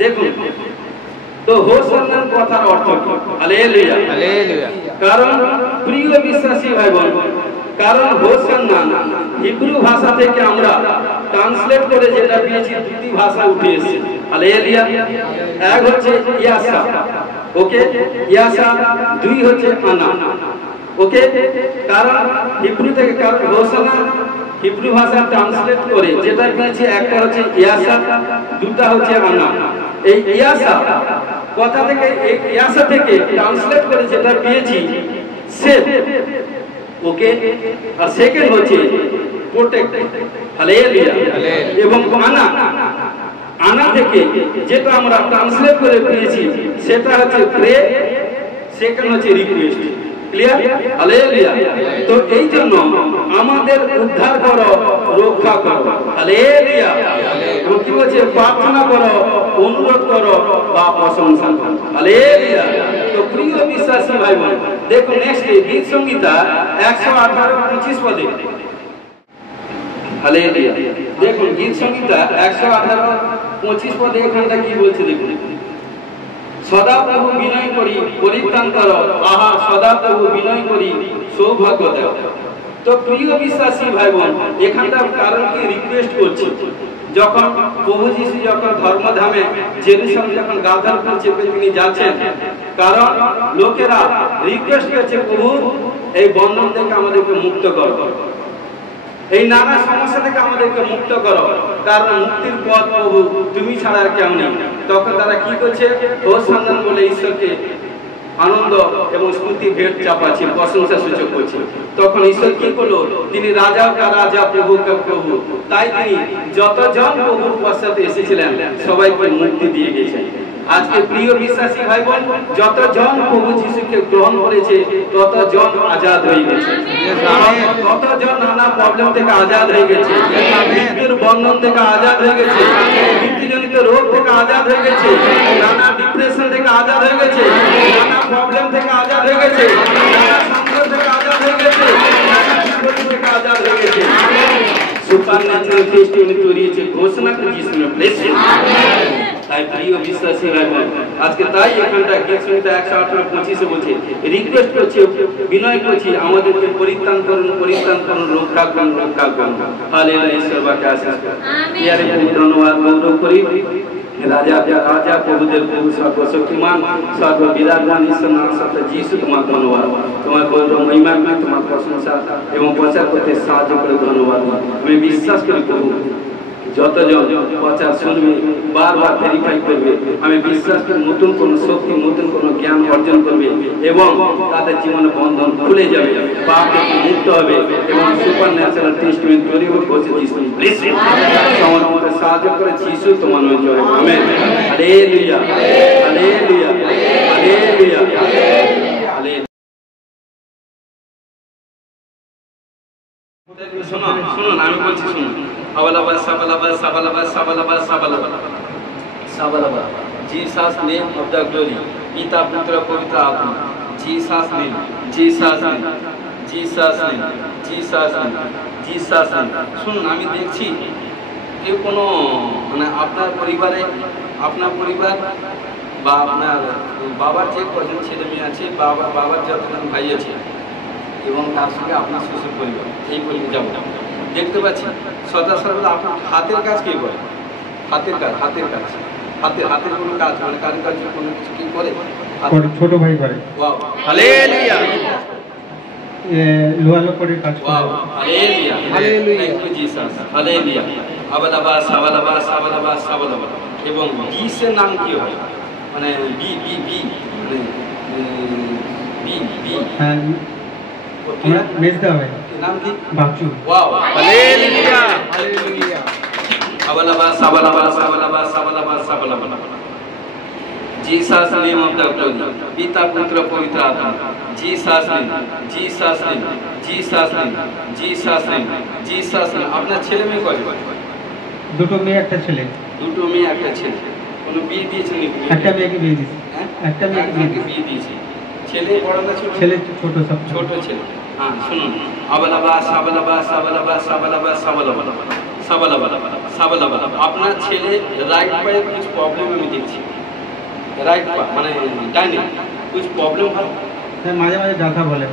দেখুন তো হোসান্নার কথার অর্থ কি? হালেলুয়া। হালেলুয়া। কারণ প্রিয় বিশ্বাসী ভাই বোন, কারণ হোসান্না হিব্রু ভাষা থেকে আমরা ট্রান্সলেট করে যেটা পেয়েছি, দুটি ভাষা উঠে এসেছে। হালেলুয়া। এক হচ্ছে ইয়াসা, ওকে, ইয়াসা, দুই হচ্ছে আনা, ওকে। কারণ হিব্রু থেকে, কারণ হোসানা হিব্রু ভাষা ট্রান্সলেট করে যেটা পেয়েছি, একটা হচ্ছে ইয়াসা, দুটা হচ্ছে আনা। এই ইয়াসা কথা থেকে, ইয়াসা থেকে ট্রান্সলেট করে যেটা পেয়েছি সেভ, ওকে, আর সেকেন্ড হচ্ছে প্রোটেক্ট। হালেলুয়া। এবং আনা থেকে যেটা আমরা ট্রান্সলেট করে পেয়েছি সেটা হচ্ছে প্রে, সেকেন্ড হচ্ছে রিকোয়েস্ট। ক্লিয়ার? হালেলুয়া। তো এই জন্য আমাদের উদ্ধার করো, রক্ষা করো। হালেলুয়া। এবং কি বলছে, প্রার্থনা করো, অনুরোধ করো বা প্রশংসা করো। হালেলুয়া। তো প্রিয় বিশ্বাসী ভাই বোন, দেখুন নেক্সট গীত সংহিতা 118-25 পদে। হালেলুয়া। দেখুন গীত সংহিতা 118-25 পদে এখানটা কি বলছে দেখুন, সদা প্রভু বিনয় করি পরিত্রাণ করো, আহা সদা প্রভু বিনয় করি সৌভাগ্য দেও। তো প্রিয় বিশ্বাসী ভাই বোন, এখানটা কারণ কি রিকোয়েস্ট করছে, যখন প্রভু যীশু যখন ধর্মধামে জেরুজালেম যখন গাধার চেপে তিনি যাচ্ছেন, কারণ লোকেরা রিকোয়েস্ট করছে, প্রভু এই বন্ধন থেকে আমাদেরকে মুক্ত করো, এই নানা সমস্যা থেকে আমাদেরকে মুক্ত করো, কারণ মুক্তির পথ প্রভু তুমি ছাড়া আর কেউ নেই। তখন তারা কি করছে? ঘোষ সন্ধান বলে ঈশ্বরকে আনন্দ এবং স্তুতি ভেট চাপাচ্ছে, প্রশংসা সূচক করছে। তখন ঈশ্বর কি করলো? তিনি রাজা কা রাজা, প্রভু কা প্রভু, তাই তিনি যতজন প্রভুর পশ্চাতে এসেছিলেন সবাইকে মুক্তি দিয়ে গেছেন। আজকে প্রিয় বিশ্বাসী ভাই বোন, যতজন প্রভু যিশুকে গ্রহণ করেছে ততজন আজাদ হয়ে গেছে, ততজন নানা প্রবলেম থেকে আজাদ হয়ে গেছে, মৃত্যুর বন্ধন থেকে আজাদ হয়ে গেছে, মৃত্যুজনিত রোগ থেকে আজাদ হয়ে গেছে, নানা ডিপ্রেশন থেকে আজাদ হয়ে গেছে, নানা প্রবলেম থেকে আজাদ হয়ে গেছে, নানা সংকট থেকে আজাদ হয়ে গেছে, নানা বিপত্তি থেকে আজাদ হয়ে গেছে। সুপারন্যাচুরাল টেস্টিমনি তৈরি হয়েছে ঘোষণা করে যিশুর ব্লেসিং। তাই প্রিয় বিশ্বাসী ভাই বোন, আজকে তাই এখানটা গীতসংহিতা 118:25 বলছে, রিকোয়েস্ট করছি, বিনয় করছি, আমাদেরকে পরিত্রাণ করুন, পরিত্রাণ করুন, রক্ষা করুন, রক্ষা করুন। হালেলুয়া, ঈশ্বর বাকে আশীষ করুন। ইয়ারে প্রভু ধন্যবাদ গৌরব করি। রাজা রাজা প্রভুদের প্রভু, সর্বশক্তিমান, সর্ববিরাজমান ঈশ্বর নাম সাথে যিশু, তোমার ধন্যবাদ, তোমার গৌরব মহিমা, তোমার প্রশংসা এবং প্রচার করতে সাহায্য করে ধন্যবাদ। আমি বিশ্বাস করি প্রভু যতজন প্রচার শুনবে বারবার ভেরিফাই করবে, আমি বিশ্বাস করি নতুন কোন শক্তি, নতুন কোন জ্ঞান অর্জন করবে এবং তাদের জীবনে বন্ধন খুলে যাবে, পাপ থেকে মুক্ত হবে এবং সুপারন্যাচুরাল টেস্টিমনি তৈরি হচ্ছে। যিশু ব্লেসিং আমাদের সাহায্য করে, যিশু তোমার নামে জয়। Amen. Hallelujah, hallelujah, hallelujah, hallelujah. শুনুন, আমি বলছি শুনুন। Abalaba, sabalaba, sabalaba, sabalaba, sabalaba. Sabalaba. Jesus name of the glory. Pita Putra Pavitra Atma. Jesus name. Jesus name. Jesus name. Jesus name. Jesus name. শুনুন, আমি দেখছি কেউ কোনো মানে আপনার পরিবারে, আপনার পরিবার বা আপনার বাবার যে কজন ছেলে মেয়ে আছে, বাবার যতজন ভাই আছে এবং তার সঙ্গে আপনার শ্বশুর পরিবার, এই পরিবার যাবো দেখতে পাচ্ছি সদা সর্বদা আপনার হাতের কাজ কে করে? হাতের কাজ, হাতের কাজ, হাতের কোনো কাজ, মানে কারুকার্য কোনো কিছু কি করে? ছোট ভাই করে। Wow, hallelujah. লোহা লকড়ির কাজ করে। Wow, hallelujah, hallelujah, thank you Jesus, hallelujah. আবালাবা, সাবালাবা, সাবালাবা, সাবালাবা। এবং জিসের নাম কি হয়? মানে বি বি বি মানে বি বি, হ্যাঁ, মেজদা হয়। নাম কি? বাচু। Wow, hallelujah, hallelujah. আবালাবা, সাবালাবা, সাবালাবা, সাবালাবা, সাবালাবা। Jesus name of the glory. পিতা পুত্র পবিত্র আত্মা। Jesus name, Jesus name, Jesus name, Jesus name, Jesus name। আপনার ছেলে মেয়ে কয়? দুটো মেয়ে, একটা ছেলে। দুটো মেয়ে, একটা ছেলে। কোনো বিয়ে দিয়েছেন নাকি? একটা মেয়েকে বিয়ে দিয়েছি। একটা মেয়েকে বিয়ে দিয়েছি। ছেলে বড় না ছোট? ছেলে ছোট, সব ছোট ছেলে। হ্যাঁ, শুনুন। আবালাবা, সাবালাবা, সাবালাবা, সাবালাবা, সাবালাবা, সাবালাবা, সাবালাবা। আপনার ছেলে রাইট পায়ে কিছু প্রবলেম আমি দেখছি। রাইট পা মানে ডাইনে কিছু প্রবলেম হয়, মাঝে মাঝে ব্যথা বলে।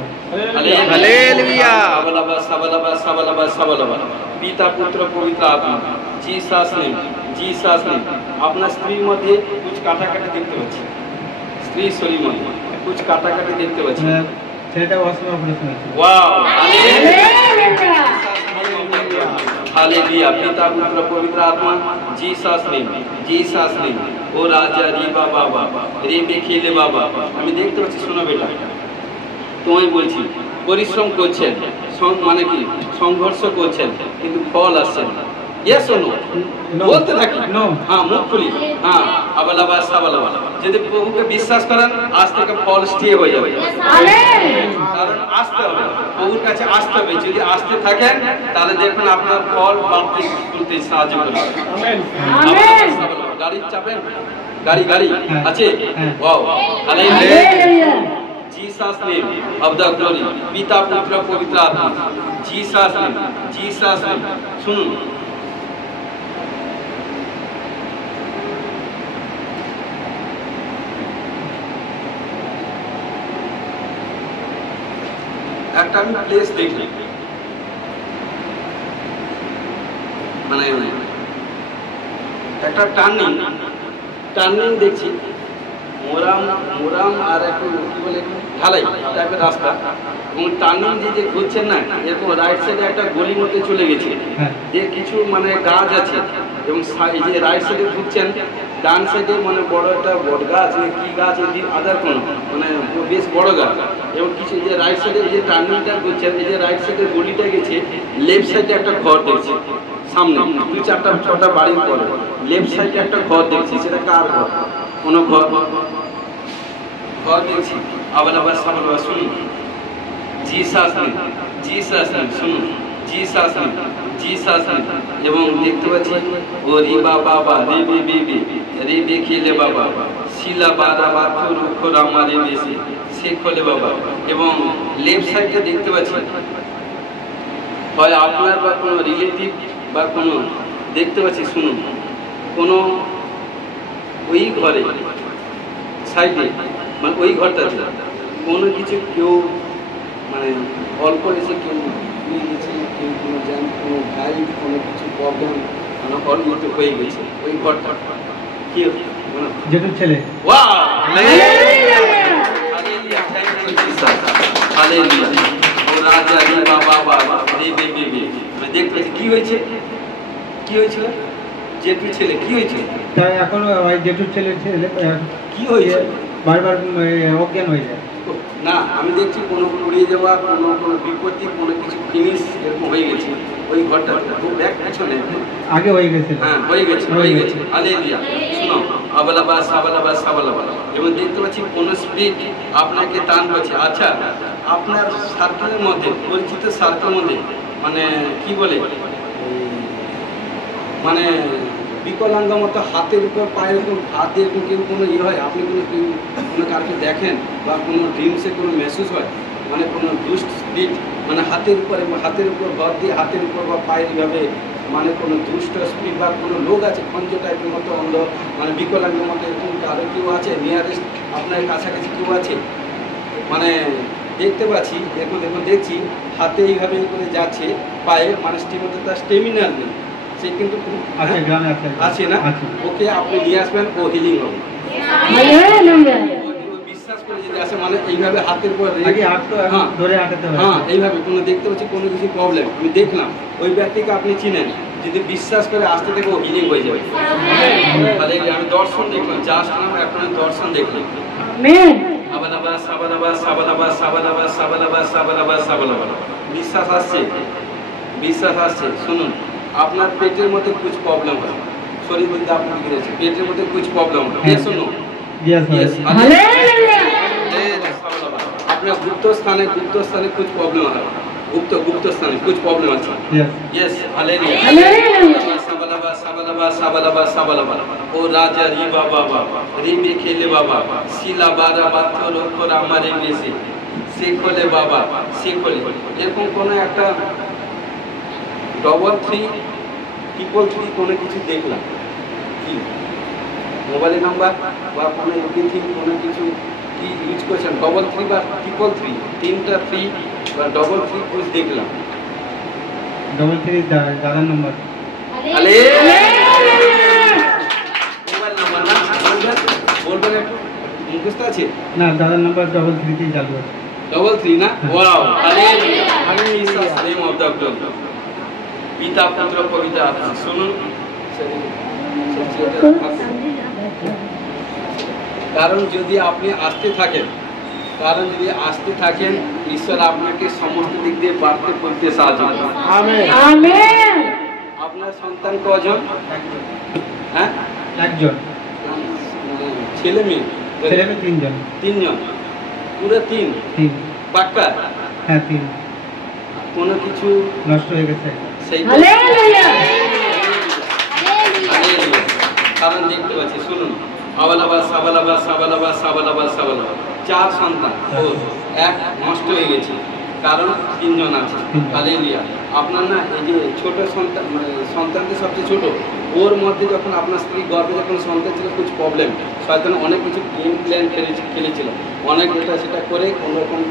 হালেলুয়া। আবালাবা, সাবালাবা, সাবালাবা, সাবালাবা। পিতা পুত্র পবিত্র আত্মা। Jesus name, Jesus name. আপনার স্ত্রীর মধ্যে কিছু কাটাকাটি দেখতে পাচ্ছি, স্ত্রীর শরীর মধ্যে কিছু কাটাকাটি দেখতে পাচ্ছি। ছেলেটা ওয়াশরুমে অপারেশন হয়েছে। Wow, hallelujah, hallelujah. पिता पुत्र पवित्र आत्मा जीसास नेम, जीसास नेम। ও রাজা রিবা বাবা রেবে খেলে বাবা, আমি দেখতে পাচ্ছি। শোনো বেটা, তোমায় বলছি পরিশ্রম করছেন, মানে কি সংঘর্ষ করছেন, কিন্তু ফল আসছে না। ইয়েস ও নো? বলতে থাকি। হ্যাঁ, মুখ খুলি। হ্যাঁ, আবালাবা, সাবালাবা। যদি প্রভুকে বিশ্বাস করেন আজ থেকে ফল স্টে হয়ে যাবে। কারণ আসতে হবে, প্রভুর কাছে আসতে হবে। যদি আসতে থাকেন তাহলে দেখবেন আপনার ফল বাড়তে তুলতে সাহায্য করবে। গাড়ি চাপেন, গাড়ি গাড়ি আছে। Wow, hallelujah. Jesus name of the glory. পিতা পুত্র পবিত্র আত্মা। Jesus name, Jesus name। শুনুন, একটা আমি প্লেস দেখি, মানে একটা টার্নিং দেখছি। মোরাম আর একটু কি বলে ঢালাই টাইপের রাস্তা, এবং টার্নিং যে ঘুরছেন না, এরকম রাইট সাইডে একটা গলির মধ্যে চলে গেছে, হ্যাঁ যে কিছু মানে গাছ আছে, এবং এই যে রাইট সাইডে ঘুরছেন, ডান সাইডে মানে বড় একটা বট গাছ, কি গাছ, আদার কোনো মানে বেশ বড় গাছ, এবং কিছু যে রাইট সাইডে যে টার্নিংটা ঘুরছেন, এই যে রাইট সাইডে গলিটা গেছে, লেফট সাইডে একটা ঘর দেখছে সামনে, 2-4-6টা বাড়ির পরে লেফট সাইডে একটা ঘর দেখছি, সেটা কার ঘর? কোনো ঘর দেখছি। আবার সাবার শুনুন, জিসাস শুনুন, জিসাস এবং দেখতে পাচ্ছি ও রিবা বাবা রে বে বে বে রে বে খেলে বাবা শিলা বাবা বাথর রুখর আমারে বেশি সে খোলে বাবা, এবং লেফট সাইডে দেখতে পাচ্ছি হয় আপনার বা কোনো রিলেটিভ বা কোনো দেখতে পাচ্ছি, শুনুন, কোনো ওই ঘরে সাইডে মানে ওই ঘরটাতে কোনো কিছু কেউ মানে অল্প এসে কেউ নিয়ে গেছে, কেউ কোনো জ্যাম, কোনো ভাই, কোনো কিছু প্রবলেম মানে অল্প হয়ে গেছে ওই ঘরটা। কি জেঠুর ছেলে। দেখতে কি হয়েছে, কি হয়েছিল জেঠুর ছেলে, কি হয়েছিল? তাই এখনো ওই জেঠুর ছেলে কি হয়েছে? বারবার অজ্ঞান হয়ে যায়। না, আমি দেখছি কোনো পুড়িয়ে যাওয়া, কোনো কোনো বিপত্তি, কোনো কিছু ফিনিশ এরকম হয়ে গেছে ওই ঘরটা, ব্যাগ পিছনে আগে হয়ে গেছে। হ্যাঁ হয়ে গেছে। হালেলুয়া। শুনো, আবালাবাস, এবং দেখতে পাচ্ছি কোনো স্পিড আপনাকে টান করছে। আচ্ছা, আপনার সার্কেলের মধ্যে, পরিচিত সার্কেলের মধ্যে মানে কি বলে, মানে বিকলাঙ্গ মতো হাতের উপর পায়ের উপর হাত দিয়ে এরকম কেউ কোনো ইয়ে হয়, আপনি কোনো কাউকে দেখেন বা কোনো ড্রিমসে কোনো মেসেজ হয়, মানে কোনো দুষ্ট স্পিড মানে হাতের উপর ভর দিয়ে হাতের উপর বা পায়ের এইভাবে, মানে কোনো দুষ্ট স্পিড বা কোনো লোক আছে খঞ্জ টাইপের মতো অন্ধ মানে বিকলাঙ্গ মতো, এরকম আরও কেউ আছে নিয়ারেস্ট আপনার কাছাকাছি কেউ আছে? মানে দেখতে পাচ্ছি, দেখছি হাতে এইভাবে করে যাচ্ছে, পায়ে মানে তার স্টেমিনার নেই, সে কিন্তু আছে না, ওকে আপনি নিয়ে আসবেন, ও হিলিং হবে। বিশ্বাস করে যদি আসে মানে এইভাবে হাতের উপর হ্যাঁ এইভাবে কোনো দেখতে পাচ্ছি কোনো কিছু প্রবলেম, আমি দেখলাম ওই ব্যক্তিকে আপনি চিনেন, যদি বিশ্বাস করে আসতে থেকে ও হিলিং হয়ে যাবে। আমি দর্শন দেখলাম, জাস্ট এখন দর্শন দেখলাম। বিশ্বাস আসছে। শুনুন, আপনার পেটের মধ্যে কিছু প্রবলেম হয়, শরীর মধ্যে আপনার গিয়েছে, পেটের মধ্যে কিছু প্রবলেম হয়, শুনুন, আপনার গুপ্ত স্থানে কিছু প্রবলেম হয়, গুপ্ত স্থানে কিছু প্রবলেম আছে। ও রাজা রি বাবা রি মে খেলে বাবা শিলা বারা বাথর রক্ষর আমারে বেশি সে খোলে বাবা সে খোলে, এরকম কোনো একটা 333 কোনো কিছু দেখলাম, কি মোবাইলের নাম্বার বা কোনো এভরিথিং কোনো কিছু কি ইউজ করছেন, 33 বা 333, 3টা 3 বা 33 কিছু দেখলাম। 33 দাদার নম্বর। মোবাইল নাম্বার না বলবেন একটু, মুখস্থ আছে না? দাদার নাম্বার 33 চালু আছে। 33 না? Wow, hallelujah, name of the god, পিতা পুত্র পবিত্র আত্মা। শুনুন, কারণ যদি আপনি আসতে থাকেন, ঈশ্বর আপনাকে সমস্ত দিক দিয়ে বাড়তে করতে সাহায্য করবে। আমেন। আপনার সন্তান কজন? হ্যাঁ, একজন। ছেলে মেয়ে 3জন। পুরো 3 পাক্কা? হ্যাঁ 3। কোনো কিছু নষ্ট হয়ে গেছে সেই কারণ দেখতে পাচ্ছি। শুনুন, সাবালাবাস 4 সন্তান, এক নষ্ট হয়ে গেছে, কারণ 3 জন আছে। হালেলুয়া। আপনার না এই যে ছোট সন্তান মানে সন্তানদের সবচেয়ে ছোট, ওর মধ্যে যখন আপনার স্ত্রী গর্ভে যখন সন্তান ছিল কিছু প্রবলেম, শয়তান অনেক কিছু গেম প্ল্যান খেলেছিল, অনেক এটা সেটা করে কোনোরকম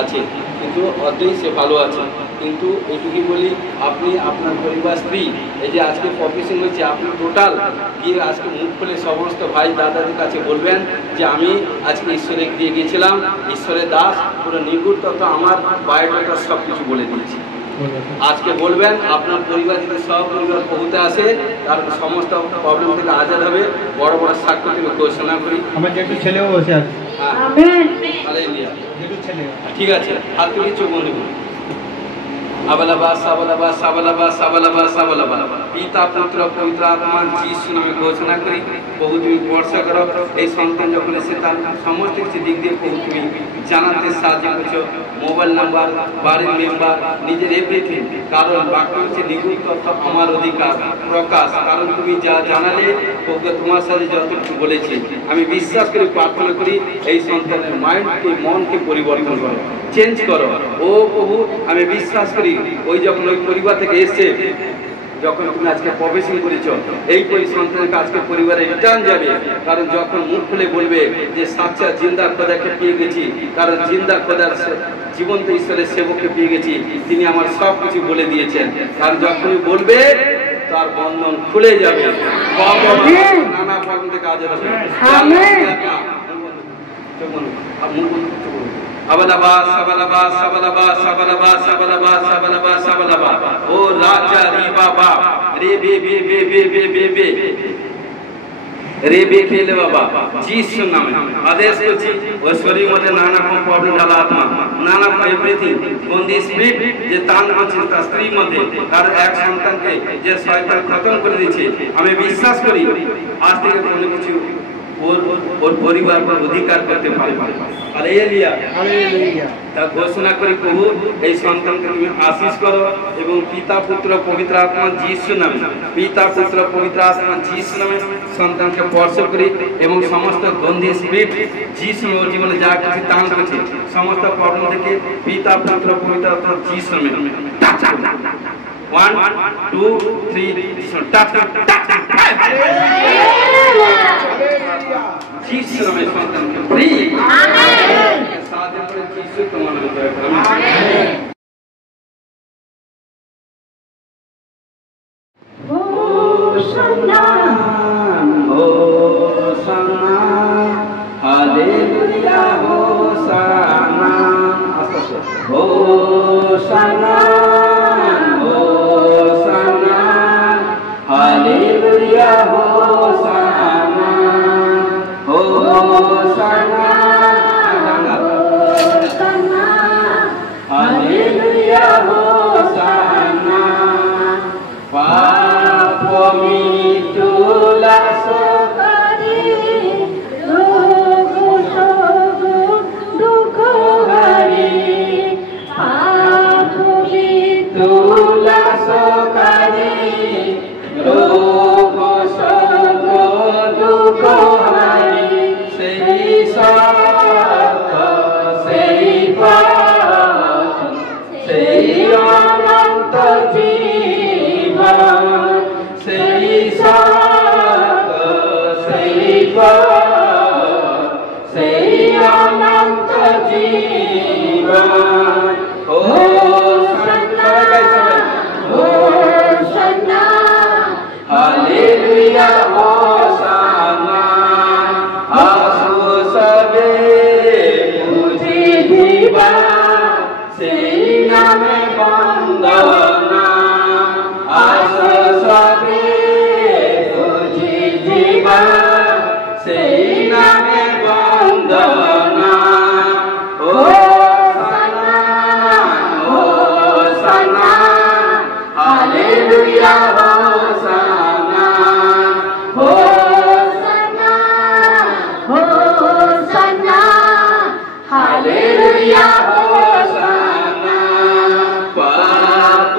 আছে, কিন্তু অর্ধেই সে ভালো আছে। কিন্তু এটুকুই বলি, আপনি আপনার পরিবার স্ত্রী এই যে আজকে প্রফেশন হয়েছে, আপনি টোটাল গিয়ে আজকে মুখ খুলে সমস্ত ভাই দাদাদের কাছে বলবেন যে আমি আজকে ঈশ্বরের দিয়ে গিয়েছিলাম, ঈশ্বরের দাস, পুরো নিগুড় তত্ত্ব আমার বায়োডাটা সব কিছু বলে দিয়েছি। আজকে বলবেন আপনার পরিবার যদি সব পরিবার পৌঁছে আসে তার সমস্ত প্রবলেম থেকে আজাদ হবে। বড় বড় সাক্ষ্য থেকে ঘোষণা করি। আমার যে একটু ছেলেও বসে আছে। হ্যাঁ, হালেলুয়া। একটু ছেলে। ঠিক আছে, হাত তুলে চোখ বন্ধ করুন। আবালাবা সাবালাবা সাবালাবা সাবালাবা সাবালাবা, পিতা পুত্র পবিত্র আত্মা যিশু নামে ঘোষণা করি, প্রভু তুমি ভরসা করো। এই সন্তান যখন এসে তার সমস্ত কিছু দিক দিয়ে প্রভু তুমি জানাতে সাহায্য করছো। মোবাইল নাম্বার, বাড়ির মেম্বার, নিজের এভরিথিং, কারণ বাক্য হচ্ছে নিগুড় তথ্য আমার অধিকার প্রকাশ। কারণ তুমি যা জানালে প্রভু তোমার সাথে যতটুকু বলেছি, আমি বিশ্বাস করি, প্রার্থনা করি এই সন্তানের মাইন্ডকে, মনকে পরিবর্তন করো, চেঞ্জ করো। ও প্রভু, আমি বিশ্বাস করি ওই যখন ওই পরিবার থেকে এসছে, যখন তুমি আজকে প্রবেশন করেছ, এই সন্তানের আজকে পরিবারে রিটার্ন যাবে। কারণ যখন মুখ খুলে বলবে যে সাচ্চা জিন্দা খোদাকে পেয়ে গেছি, কারণ জিন্দা খোদার জীবন্ত ঈশ্বরের সেবককে পেয়ে গেছি, তিনি আমার সব কিছু বলে দিয়েছেন। কারণ যখনই বলবে তার বন্ধন খুলে যাবে, নানা প্রবলেম থেকে আজাদ হবে। আবালাবা সাবালাবা সাবালাবা সাবালাবা সাবালাবা সাবালাবা সাবালাবা, ও রাজা রে বাবা রে বে বে বে বে বে বে বে রে বে খেলে বাবা যিশু নামে আদেশ করছি। ওই শরীর মধ্যে নানা রকম প্রবলেম ঢালা আত্মা, নানা এভরিথিং বন্দি স্পিরিট যে তান করছে তার স্ত্রীর মধ্যে, তার এক সন্তানকে যে শয়তান খতম করে দিয়েছে, আমি বিশ্বাস করি আজ থেকে কোনো কিছু ওর পরিবার অধিকার করতে পারবে। Hallelujah, hallelujah. তা ঘোষণা করি প্রভু এই সন্তানকে তুমি আশীষ করো এবং পিতা পুত্র পবিত্র আত্মা যিশু নামে, পিতা পুত্র পবিত্র আত্মা যিশু নামে সন্তানকে স্পর্শ করি এবং সমস্ত গন্ধি স্পিরিট যিশু ওর জীবনে যা কিছু দান করেছে সমস্ত প্রবলেম থেকে পিতা পুত্র পবিত্র আত্মা যিশু নামে 1 2 3 টাচ যিশু নামে সন্তানকে ফ্রি। আমেন। সাথে করে যিশু তোমার দয়া করুন। আমেন। হোসানা হোসানা হালেলুয়া হোসানা, আস্তে আস্তে হোসানা হোসানা হালেলুয়া হোসানা হোসানা হোসানা হালেলুয়া হোসানা। পাপমি তুলা সকারে রোগ শোক দুঃখ হারে, পাপমি তুলা সকারে রোগ শোক দুঃখ হারে, সেই সত্য সেই পথ সেই অনন্ত জীবন, সেই সত্য সেই পথ সেই অনন্ত জীবন। হোসানা হোসানা হালেলুয়া হোসানা, আসো সবে বুঝি দিবা সেই নামে বন্দনা, আসো সবে বুঝি দিবা সেই নামে বন্দনা। হোসানা হোসানা হালেলুয়া হোসানা হোসানা হোসানা হালেলুয়া হোসানা। পাপ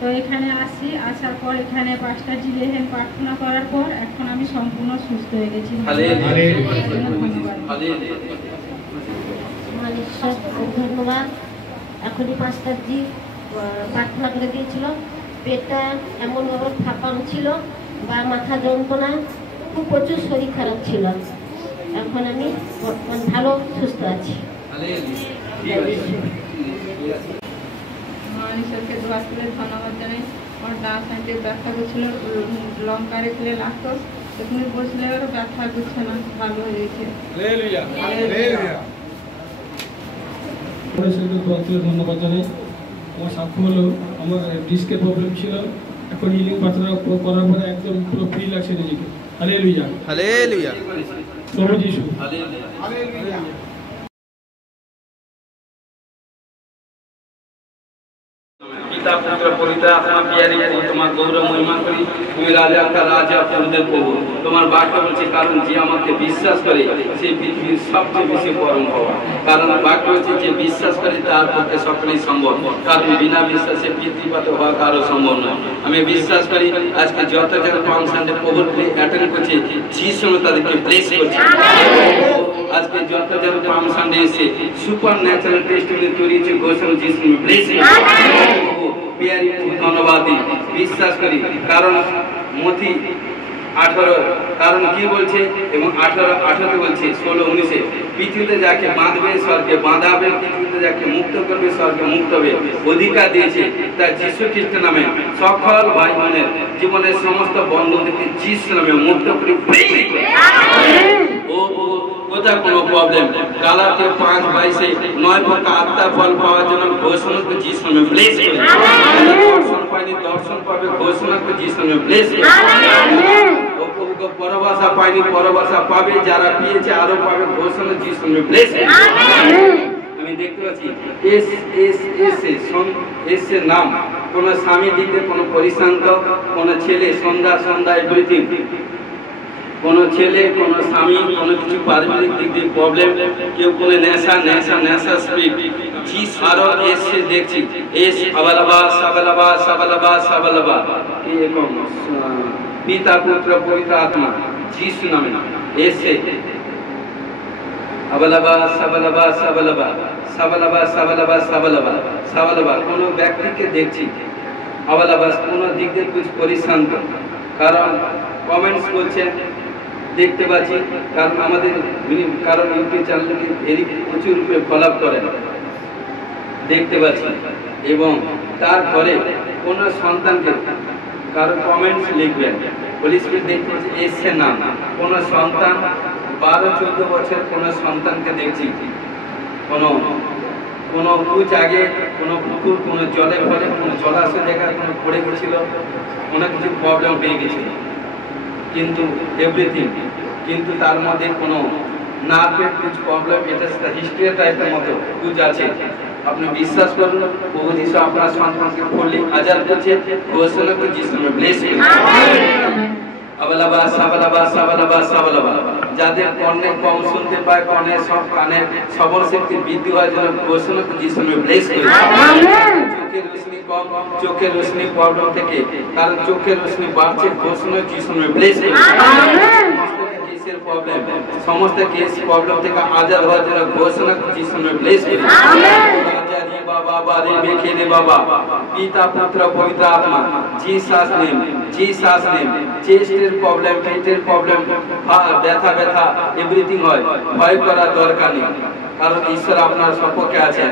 তো এখানে আসি, আসার পর এখানে পাস্টারজি লেহেন প্রার্থনা করার পর এখন আমি সম্পূর্ণ সুস্থ হয়ে গেছি। ধন্যবাদ। এখনই পাস্টারজি প্রার্থনা করে দিয়েছিল। পেটটা এমনভাবে ফাঁপানো ছিল বা মাথা যন্ত্রণা, খুব প্রচুর শরীর খারাপ ছিল। এখন আমি বর্তমান ভালো সুস্থ আছি। ঈশ্বরকে দোয়া করে ধন্যবাদ জানাই। আমার ডান সাইডে ব্যথা করছিল, লঙ্কা রেখে লাগতো, এখানে বসলে ওরা ব্যথা করছে না, ভালো হয়ে গেছে। ধন্যবাদ জানাই। আমার সাক্ষ্য হলো, আমার ডিস্কের প্রবলেম ছিল, এখন হিলিং প্রার্থনা করার পরে একদম পুরো ফ্রি লাগছে নিজেকে। হালেলুয়া, হালেলুয়া, প্রভু যিশু, হালেলুয়া। पिता पुत्र पवित्र आत्मा प्यारी को তোমার গৌরব মহিমা করি। তুমি রাজা का রাজা প্রভুদের প্রভু। তোমার বাক্য বলছে কারণ যে আমাকে বিশ্বাস করে সেই পৃথিবীর সবচেয়ে বেশি পরম পাওয়া। কারণ বাক্য বলছে যে বিশ্বাস করে তার পক্ষে সকলেই সম্ভব। কারণ বিনা বিশ্বাসে পৃথিবীতে হওয়া কারো সম্ভব নয়। আমি বিশ্বাস করি আজকে যত জন পাম সানডে প্রভুর অ্যাটেন্ড করছে যিশু তাদেরকে ব্লেস করছে। আজকে যত জন পাম সানডে এসে সুপার ন্যাচারাল টেস্টিমনি তৈরি হচ্ছে ঘোষণা যিশু ব্লেস প্যারি ধন্যবাদ দিই, বিশ্বাস করি। কারণ মথি 18 কারণ কি বলছে এবং 18 বলছে 16-19 পৃথিবীতে যাকে বাঁধবে স্বর্গে বাঁধাবে, পৃথিবীতে যাকে মুক্ত করবে স্বর্গে মুক্ত হবে অধিকার দিয়েছে। তাই যীশু খ্রিস্টের নামে সকল ভাই বোনের জীবনের সমস্ত বন্ধনকে যীশু নামে মুক্ত করে ও কোথায় কোনো প্রবলেম গালাতে 5:22 9 প্রকার আত্মা ফল পাওয়ার জন্য ঘোষণা করে যীশু নামে ব্লেস করে। দর্শন পাইনি দর্শন পাবে ঘোষণা করে যীশু নামে ব্লেস করে। প্রভুকে পরবাসা পাইনি পরবাসা পাবে, যারা পেয়েছে আরো পাবে ঘোষণা যীশু নামে ব্লেস করে। আমি দেখতে পাচ্ছি এস নাম কোন স্বামী দিকে কোন পরিশান্ত, কোন ছেলে সন্ধ্যা এভরিথিং, কোন ছেলে কোন স্বামী কোন কিছু পারিবারিক দিক দিয়ে প্রবলেম, কেউ কোন নেশা স্পিড জি সারো এসে দেখছি এস আবালাবা সাবালাবা সাবালাবা সাবালাবা এরকম পিতা পুত্র পবিত্র আত্মা যিশু নামে এসে আবালাবা সাবালাবা সাবালাবা সাবালাবা সাবালাবা সাবালাবা সাবালাবা কোন ব্যক্তিকে দেখছি আবালাবা কোন দিক দিয়ে কিছু পরিশান্ত। কারণ কমেন্টস বলছেন দেখতে পাচ্ছি, কারণ আমাদের কারণ ইউটিউব চ্যানেলকে ভেরি প্রচুর রূপে ফলো করে দেখতে পাচ্ছি। এবং তারপরে কোন সন্তানকে কারো কমেন্টস লিখবেন পুলিশ দেখতে পাচ্ছি এসছে না কোন সন্তান 12-14 বছর কোন সন্তানকে দেখছি কোনো কুচ আগে কোনো পুকুর কোনো জলে ফলে কোনো জলাশয় জায়গায় কোনো পড়ে গেছিল, কোনো কিছু প্রবলেম পেয়ে গেছিল, কিন্তু এভরিথিং কিন্তু তার মধ্যে কোনো নার্ভের কিছু প্রবলেম, এটা হিস্ট্রি টাইপের মতো কুচ আছে। আপনি বিশ্বাস করুন প্রভু যিশু আপনার সন্তানকে পড়লে আজাদ করছে ঘোষণা করে যিশু নামে ব্লেস করুন। আবালাবা সাবালাবা সাবালাবা সাবালাবা যাদের কর্ণে কম শুনতে পায় কর্ণে সব কানে শ্রবণ শক্তি বৃদ্ধি হওয়ার জন্য ঘোষণা করে যিশু নামে ব্লেস করুন। চোখের রোশনি কম চোখের রোশনি প্রবলেম থেকে কারণ চোখের রোশনি বাড়ছে ঘোষণা যিশু নামে ব্লেস করুন। প্রবলেম সমস্ত কেস প্রবলেম থেকে আজাদ হওয়ার জন্য ঘোষণা যিশু নামে ব্লেস করুন। বাবা বারে বেখে দে বাবা পিতা পুত্র পবিত্র আত্মা জিসাস নেম চেস্টের প্রবলেম পেটের প্রবলেম ব্যথা এভরিথিং হয়, ভয় করার দরকার নেই। কারণ ঈশ্বর আপনার সপক্ষে আছেন।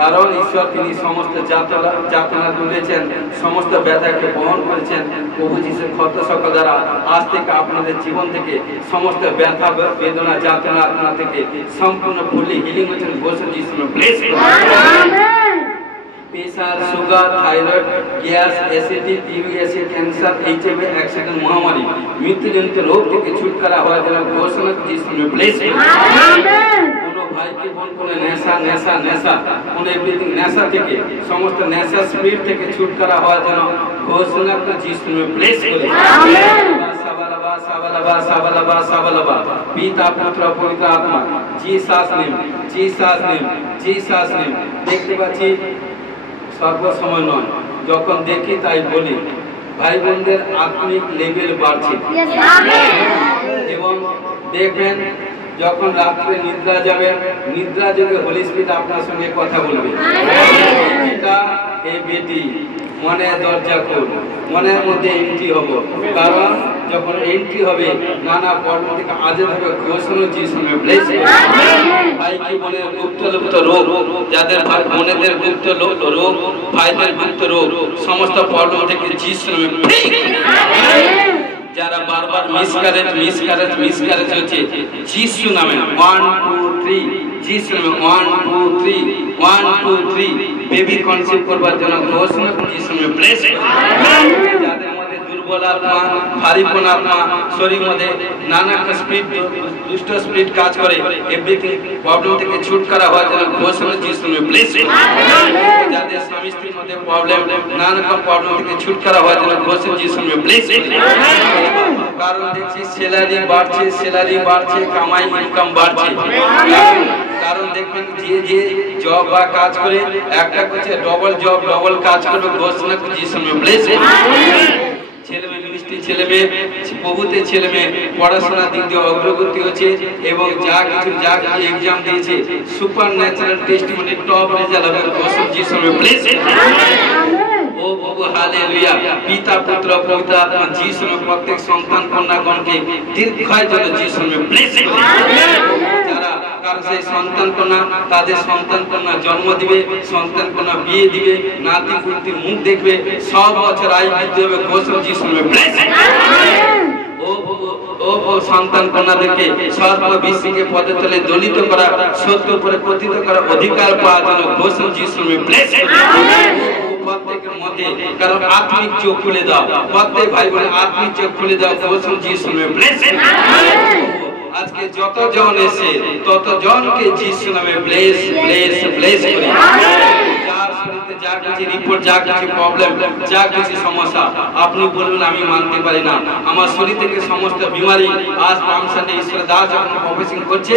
কারণ ঈশ্বর তিনি সমস্ত যাতনা তুলেছেন, সমস্ত ব্যথাকে বহন করেছেন প্রভু যিশুর ক্ষত সকল দ্বারা। আজ থেকে আপনাদের জীবন থেকে সমস্ত ব্যথা বেদনা যাতনা থেকে সম্পূর্ণ ফুললি হিলিং হচ্ছেন ঘোষণা যিশু ব্লেস করুন। Pressure sugar thyroid gas acidity TB acid cancer HIV accident মহামারী মৃত্যুজনিত রোগ থেকে ছুটকারা হওয়ার জন্য ঘোষণা যিশু ব্লেস করুন। কোনো ভাইকে বোন কোনো নেশা কোনো এভরিথিং নেশা থেকে সমস্ত নেশা স্পিরিট থেকে ছুটকারা হওয়ার জন্য ঘোষণা যিশু ব্লেস করুন। সাবালাবা সাবালাবা সাবালাবা সাবালাবা পিতা পুত্র পবিত্র আত্মা জিসাস নেম দেখতে পাচ্ছি সর্বসময় নয় যখন দেখি তাই বলি ভাই বোনদের আত্মিক লেভেল বাড়ছে এবং দেখবেন যখন রাত্রে নিদ্রা যাবেন নিদ্রা যোগে হোলি স্পিরিট আপনার সঙ্গে কথা বলবে এটা এই বেটি মনে দরজা খোল মনের মধ্যে এন্ট্রি হবো কারণ যখন এন্ট্রি হবে নানা পর্ব থেকে আজের হবে ঘোষণা যিশুমে ব্লেস ভাই কি বলে গুপ্ত রোগ যাদের ভাই বোনেদের গুপ্ত রোগ ভাইদের গুপ্ত রোগ সমস্ত পর্ব থেকে যিশুমে যারা বারবার মিসক্যারেজ হচ্ছে যিশু নামে 1 2 3 যিশু নামে 1 2 3 1 2 3 বেবি কনসিভ করবার জন্য ঘোষণা যিশু নামে ব্লেস যাদের মধ্যে দুর্বল আত্মা ভারীপন আত্মা শরীর মধ্যে নানা স্পিরিট দুষ্ট স্পিরিট কাজ করে এভরিথিং প্রবলেম থেকে ছুটকারা হওয়ার জন্য ঘোষণা যিশু নামে ব্লেস যাদের স্বামী স্ত্রীর মধ্যে প্রবলেম নানা রকম প্রবলেম থেকে ছুটকারা হওয়ার জন্য ঘোষণা যিশু নামে ব্লেস কারণ দেখছি স্যালারি বাড়ছে কামাই ইনকাম বাড়ছে কারণ দেখবেন যে জব বা কাজ করে একটা করছে ডবল জব ডবল কাজ করবে ঘোষণা যিশু নামে ব্লেস ছেলে মেয়ে মিষ্টি ছেলে মেয়ে বহুতে ছেলে মেয়ে পড়াশোনার দিক দিয়ে অগ্রগতি হচ্ছে এবং যা কিছু এক্সাম দিয়েছে super natural testimony top result হবে ঘোষণা যিশু নামে ব্লেস ও প্রভু হালেলুয়া পিতা পুত্র পবিত্র আত্মা যিশু নামে প্রত্যেক সন্তান কন্যাগণকে দীর্ঘায়ু জন্য যিশু নামে ব্লেস যারা কারণ সেই সন্তান কন্যা তাদের সন্তান কন্যা জন্ম দিবে সন্তান কন্যা বিয়ে দিবে নাতি পুতির মুখ দেখবে 100 বছর আয়ু বৃদ্ধি হবে ঘোষণা যিশু নামে ব্লেস ও সন্তান কন্যাদেরকে সর্ব বিশ্বকে পদে তলে দলিত করা সত্য উপরে পতিত করা অধিকার পাওয়ার জন্য ঘোষণা যিশু নামে ব্লেস প্রত্যেকের মধ্যে কারণ আত্মিক চোখ খুলে দাও প্রত্যেক ভাই বোনের আত্মিক চোখ খুলে দাও ঘোষণা যিশু নামে ব্লেস আজকে যতজন এসে ততজনকে যিশু নামে ব্লেস করি যার শরীরে যা কিছু রিপোর্ট যা কিছু প্রবলেম যা কিছু সমস্যা আপনি বলবেন আমি মানতে পারি না আমার শরীর থেকে সমস্ত বিমারি আজ পামসানে ঈশ্বর দাস যখন প্রফেসিং করছে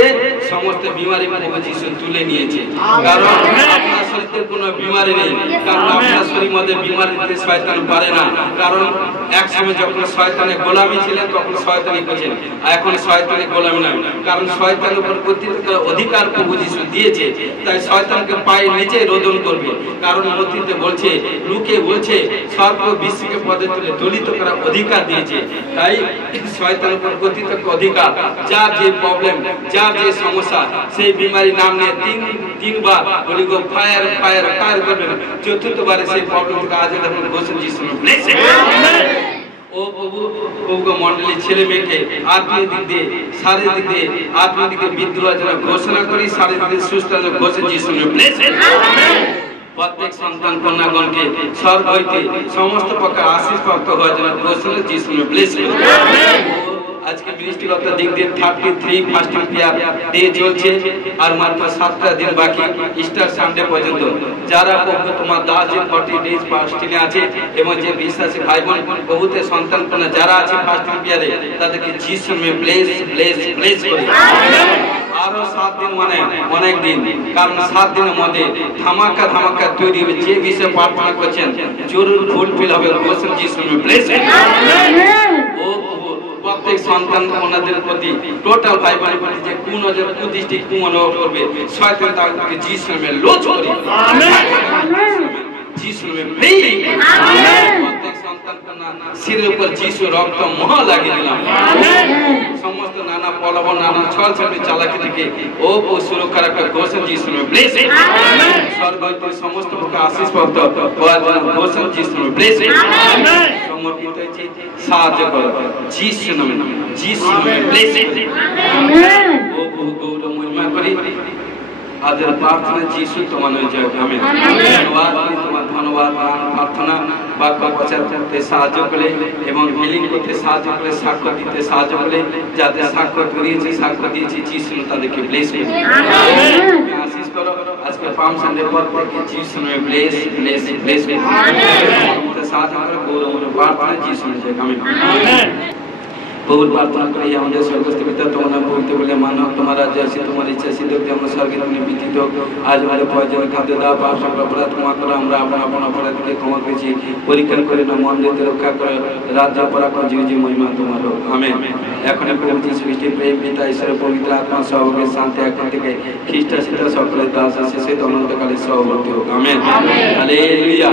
সমস্ত বিমারি প্রভু যিশু তুলে নিয়েছে কারণ আপনার শরীরে কোনো বিমারি নেই কারণ আপনার শরীরের মধ্যে বিমারি দিতে শয়তান পারে না কারণ এক সময় যখন শয়তানের গোলামি ছিলেন তখন শয়তানি করেছেন এখন শয়তানের গোলামি নয় কারণ শয়তানের উপর অধিকার প্রভু যিশু দিয়েছে তাই শয়তানকে পায়ে নিচে রোদন করবে কারণ মধ্যে বলছে লোকে বলছে সর্ব বিশ্বকে পদে তুলে দলিত করার অধিকার দিয়েছে তাই শয়তানের উপর কর্তৃত্ব অধিকার যার যে প্রবলেম যার যে সমস্যা সেই বিমারি নাম নিয়ে তিনবার বলি গো ফায়ার করবেন চতুর্থবারে সেই প্রবলেম থেকে আজ দেখুন ঘোষণা যিশু ব্লেস ও প্রভু মন্ডলী ছেলে মেয়েকে আত্মিক দিক দিয়ে শারীরিক দিক দিয়ে আত্মিক দিকে বিদ্রোহ জন্য ঘোষণা করি শারীরিক দিকে সুস্থ ঘোষণা যিশু ব্লেস প্রত্যেক সন্তান কন্যাগণকে স্বর্গ হইতে সমস্ত প্রকার আশীষ প্রাপ্ত হওয়ার জন্য ঘোষণা যিশু ব্লেস আজকে বৃষ্টিগত দিক দিয়ে 33 ফাস্টিং পিয়ার ডে চলছে আর মাত্র 7টা দিন বাকি ইস্টার সানডে পর্যন্ত যারা তোমার দাস যে 40 ডেজ ফাস্টিং আছে এবং যে বিশ্বাসী ভাই বোন বহুতে সন্তান কন্যা যারা আছে ফাস্টিং পিয়ারে তাদেরকে যিশু মে ব্লেস করি আরো 7 দিন মানে অনেক দিন কারণ 7 দিনের মধ্যে ধামাকা তৈরি হবে যে বিষয়ে প্রার্থনা করছেন জরুর ফুলফিল হবে ঘোষণা যিশু মে ব্লেস ও প্রত্যেক সন্তান ওনাদের প্রতি টোটাল ভাই বোনের প্রতি যে কুনজর কুদৃষ্টি কুমনোভাব করবে শয়তান তাদেরকে যিশু নামে লজ্জ করি যিশু নামে প্রেই প্রত্যেক সন্তান কন্যা শিরের উপর যিশু রক্ত মোহ লাগিয়ে দিলাম সমস্ত নানা প্রলোভন নানা ছল চালাকি থেকে ও সুরক্ষা রাখা ঘোষণা যিশু নামে ব্লেস স্বর্গ হইতে সমস্ত প্রকার আশীষ প্রাপ্ত হওয়ার জন্য ঘোষণা যিশু নামে ব্লেস সমর্পিত হয়েছে সাহায্য করো যিশু নামে ব্লেস ও গৌর মহিমা করি আদের প্রার্থনা যিশু তোমার নামে জয় আমেন ধন্যবাদ প্রার্থনা বাক্য প্রচার করতে সাহায্য করে এবং হিলিং করতে সাহায্য করে সাক্ষ্য দিতে সাহায্য করে যাদের সাক্ষ্য দিয়েছি যিশু তাদেরকে ব্লেস করে আশীষ করো আজকে পাম সানডে পর থেকে যিশু নামে ব্লেস সাহায্য করে গৌরব প্রার্থনা যিশু নামে জয় আমেন বহুল প্রার্থনা করি আমাদের স্বর্গস্থ পিতা তোমার নাম পবিত্র বলে মানব তোমার রাজ্য আসি তোমার ইচ্ছা সিদ্ধ যেমন স্বর্গে তুমি বিচিত আজ আমাদের প্রয়োজন খাদ্য দাও পাপ সব অপরাধ ক্ষমা করো আমরা আপন আপন অপরাধকে ক্ষমা করেছি পরীক্ষা করে না মন দিতে রক্ষা করে রাজ্য পরাক্রম জীবী মহিমা তোমার হোক আমেন। এখন প্রভু যীশু খ্রিস্টের প্রেম পিতা ঈশ্বরের পবিত্র আত্মা সহযোগের শান্তি এখন থেকে খ্রিস্ট সীতা সকলের দাস শেষে অনন্তকালের সহবর্তী হোক আমেন। হালেলুয়া।